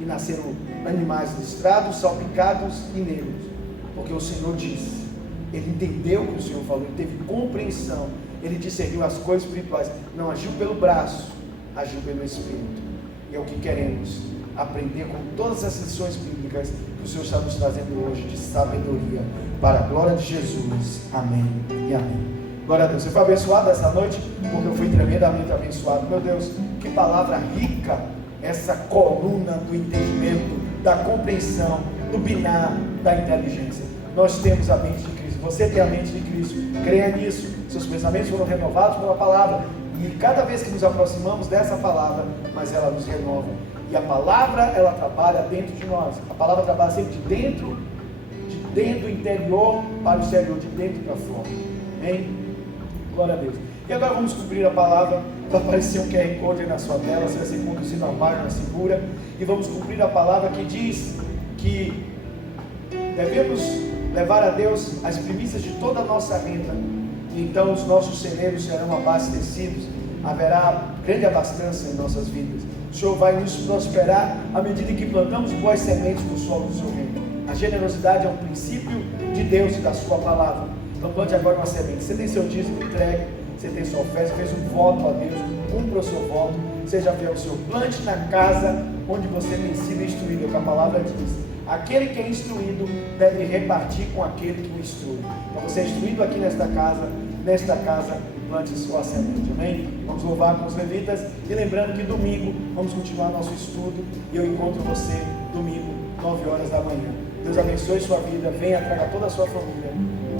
e nasceram animais listrados, salpicados e negros, porque o Senhor disse. Ele entendeu o que o Senhor falou, ele teve compreensão, ele discerniu as coisas espirituais, não agiu pelo braço, agiu pelo Espírito. E é o que queremos aprender com todas as lições bíblicas que o Senhor está nos trazendo hoje, de sabedoria, para a glória de Jesus. Amém e amém. Glória a Deus. Você foi abençoado essa noite? Porque eu fui tremendamente abençoado. Meu Deus, que palavra rica, essa coluna do entendimento, da compreensão, do binar, da inteligência. Nós temos a mente de Cristo, você tem a mente de Cristo, creia nisso. Seus pensamentos foram renovados pela palavra, e cada vez que nos aproximamos dessa palavra, mas ela nos renova. E a palavra, ela trabalha dentro de nós. A palavra trabalha sempre de dentro interior para o exterior, de dentro para fora. Amém? Glória a Deus. E agora vamos cumprir a palavra. Vai aparecer um QR Code aí na sua tela, você vai ser conduzido a uma página segura, e vamos cumprir a palavra que diz que devemos levar a Deus as primícias de toda a nossa renda, e então os nossos celeiros serão abastecidos, haverá grande abastança em nossas vidas. O Senhor vai nos prosperar à medida que plantamos boas sementes no solo do seu reino. A generosidade é um princípio de Deus e da sua palavra. Então plante agora uma semente. Você tem seu dízimo entregue, você tem sua oferta, fez um voto a Deus, cumpra o seu voto, seja fiel ao Senhor. Plante na casa onde você tem sido instruído, é o que a palavra diz. Aquele que é instruído deve repartir com aquele que o instrui. Então você é instruído aqui nesta casa, plante sua semente, amém? Vamos louvar com os levitas, e lembrando que domingo vamos continuar nosso estudo, e eu encontro você domingo, 9 horas da manhã. Deus abençoe sua vida, venha, traga toda a sua família,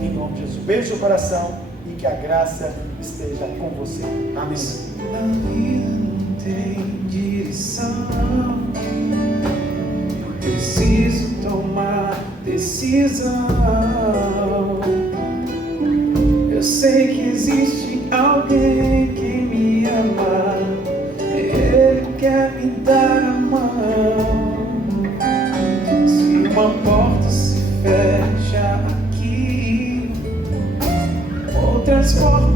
em nome de Jesus. Beijo no seu coração, e que a graça esteja com você. Amém. Na vida não tem direção, preciso tomar decisão. Eu sei que existe alguém que me ama, Ele quer me dar a mão. Se uma porta se fecha aqui, outras portas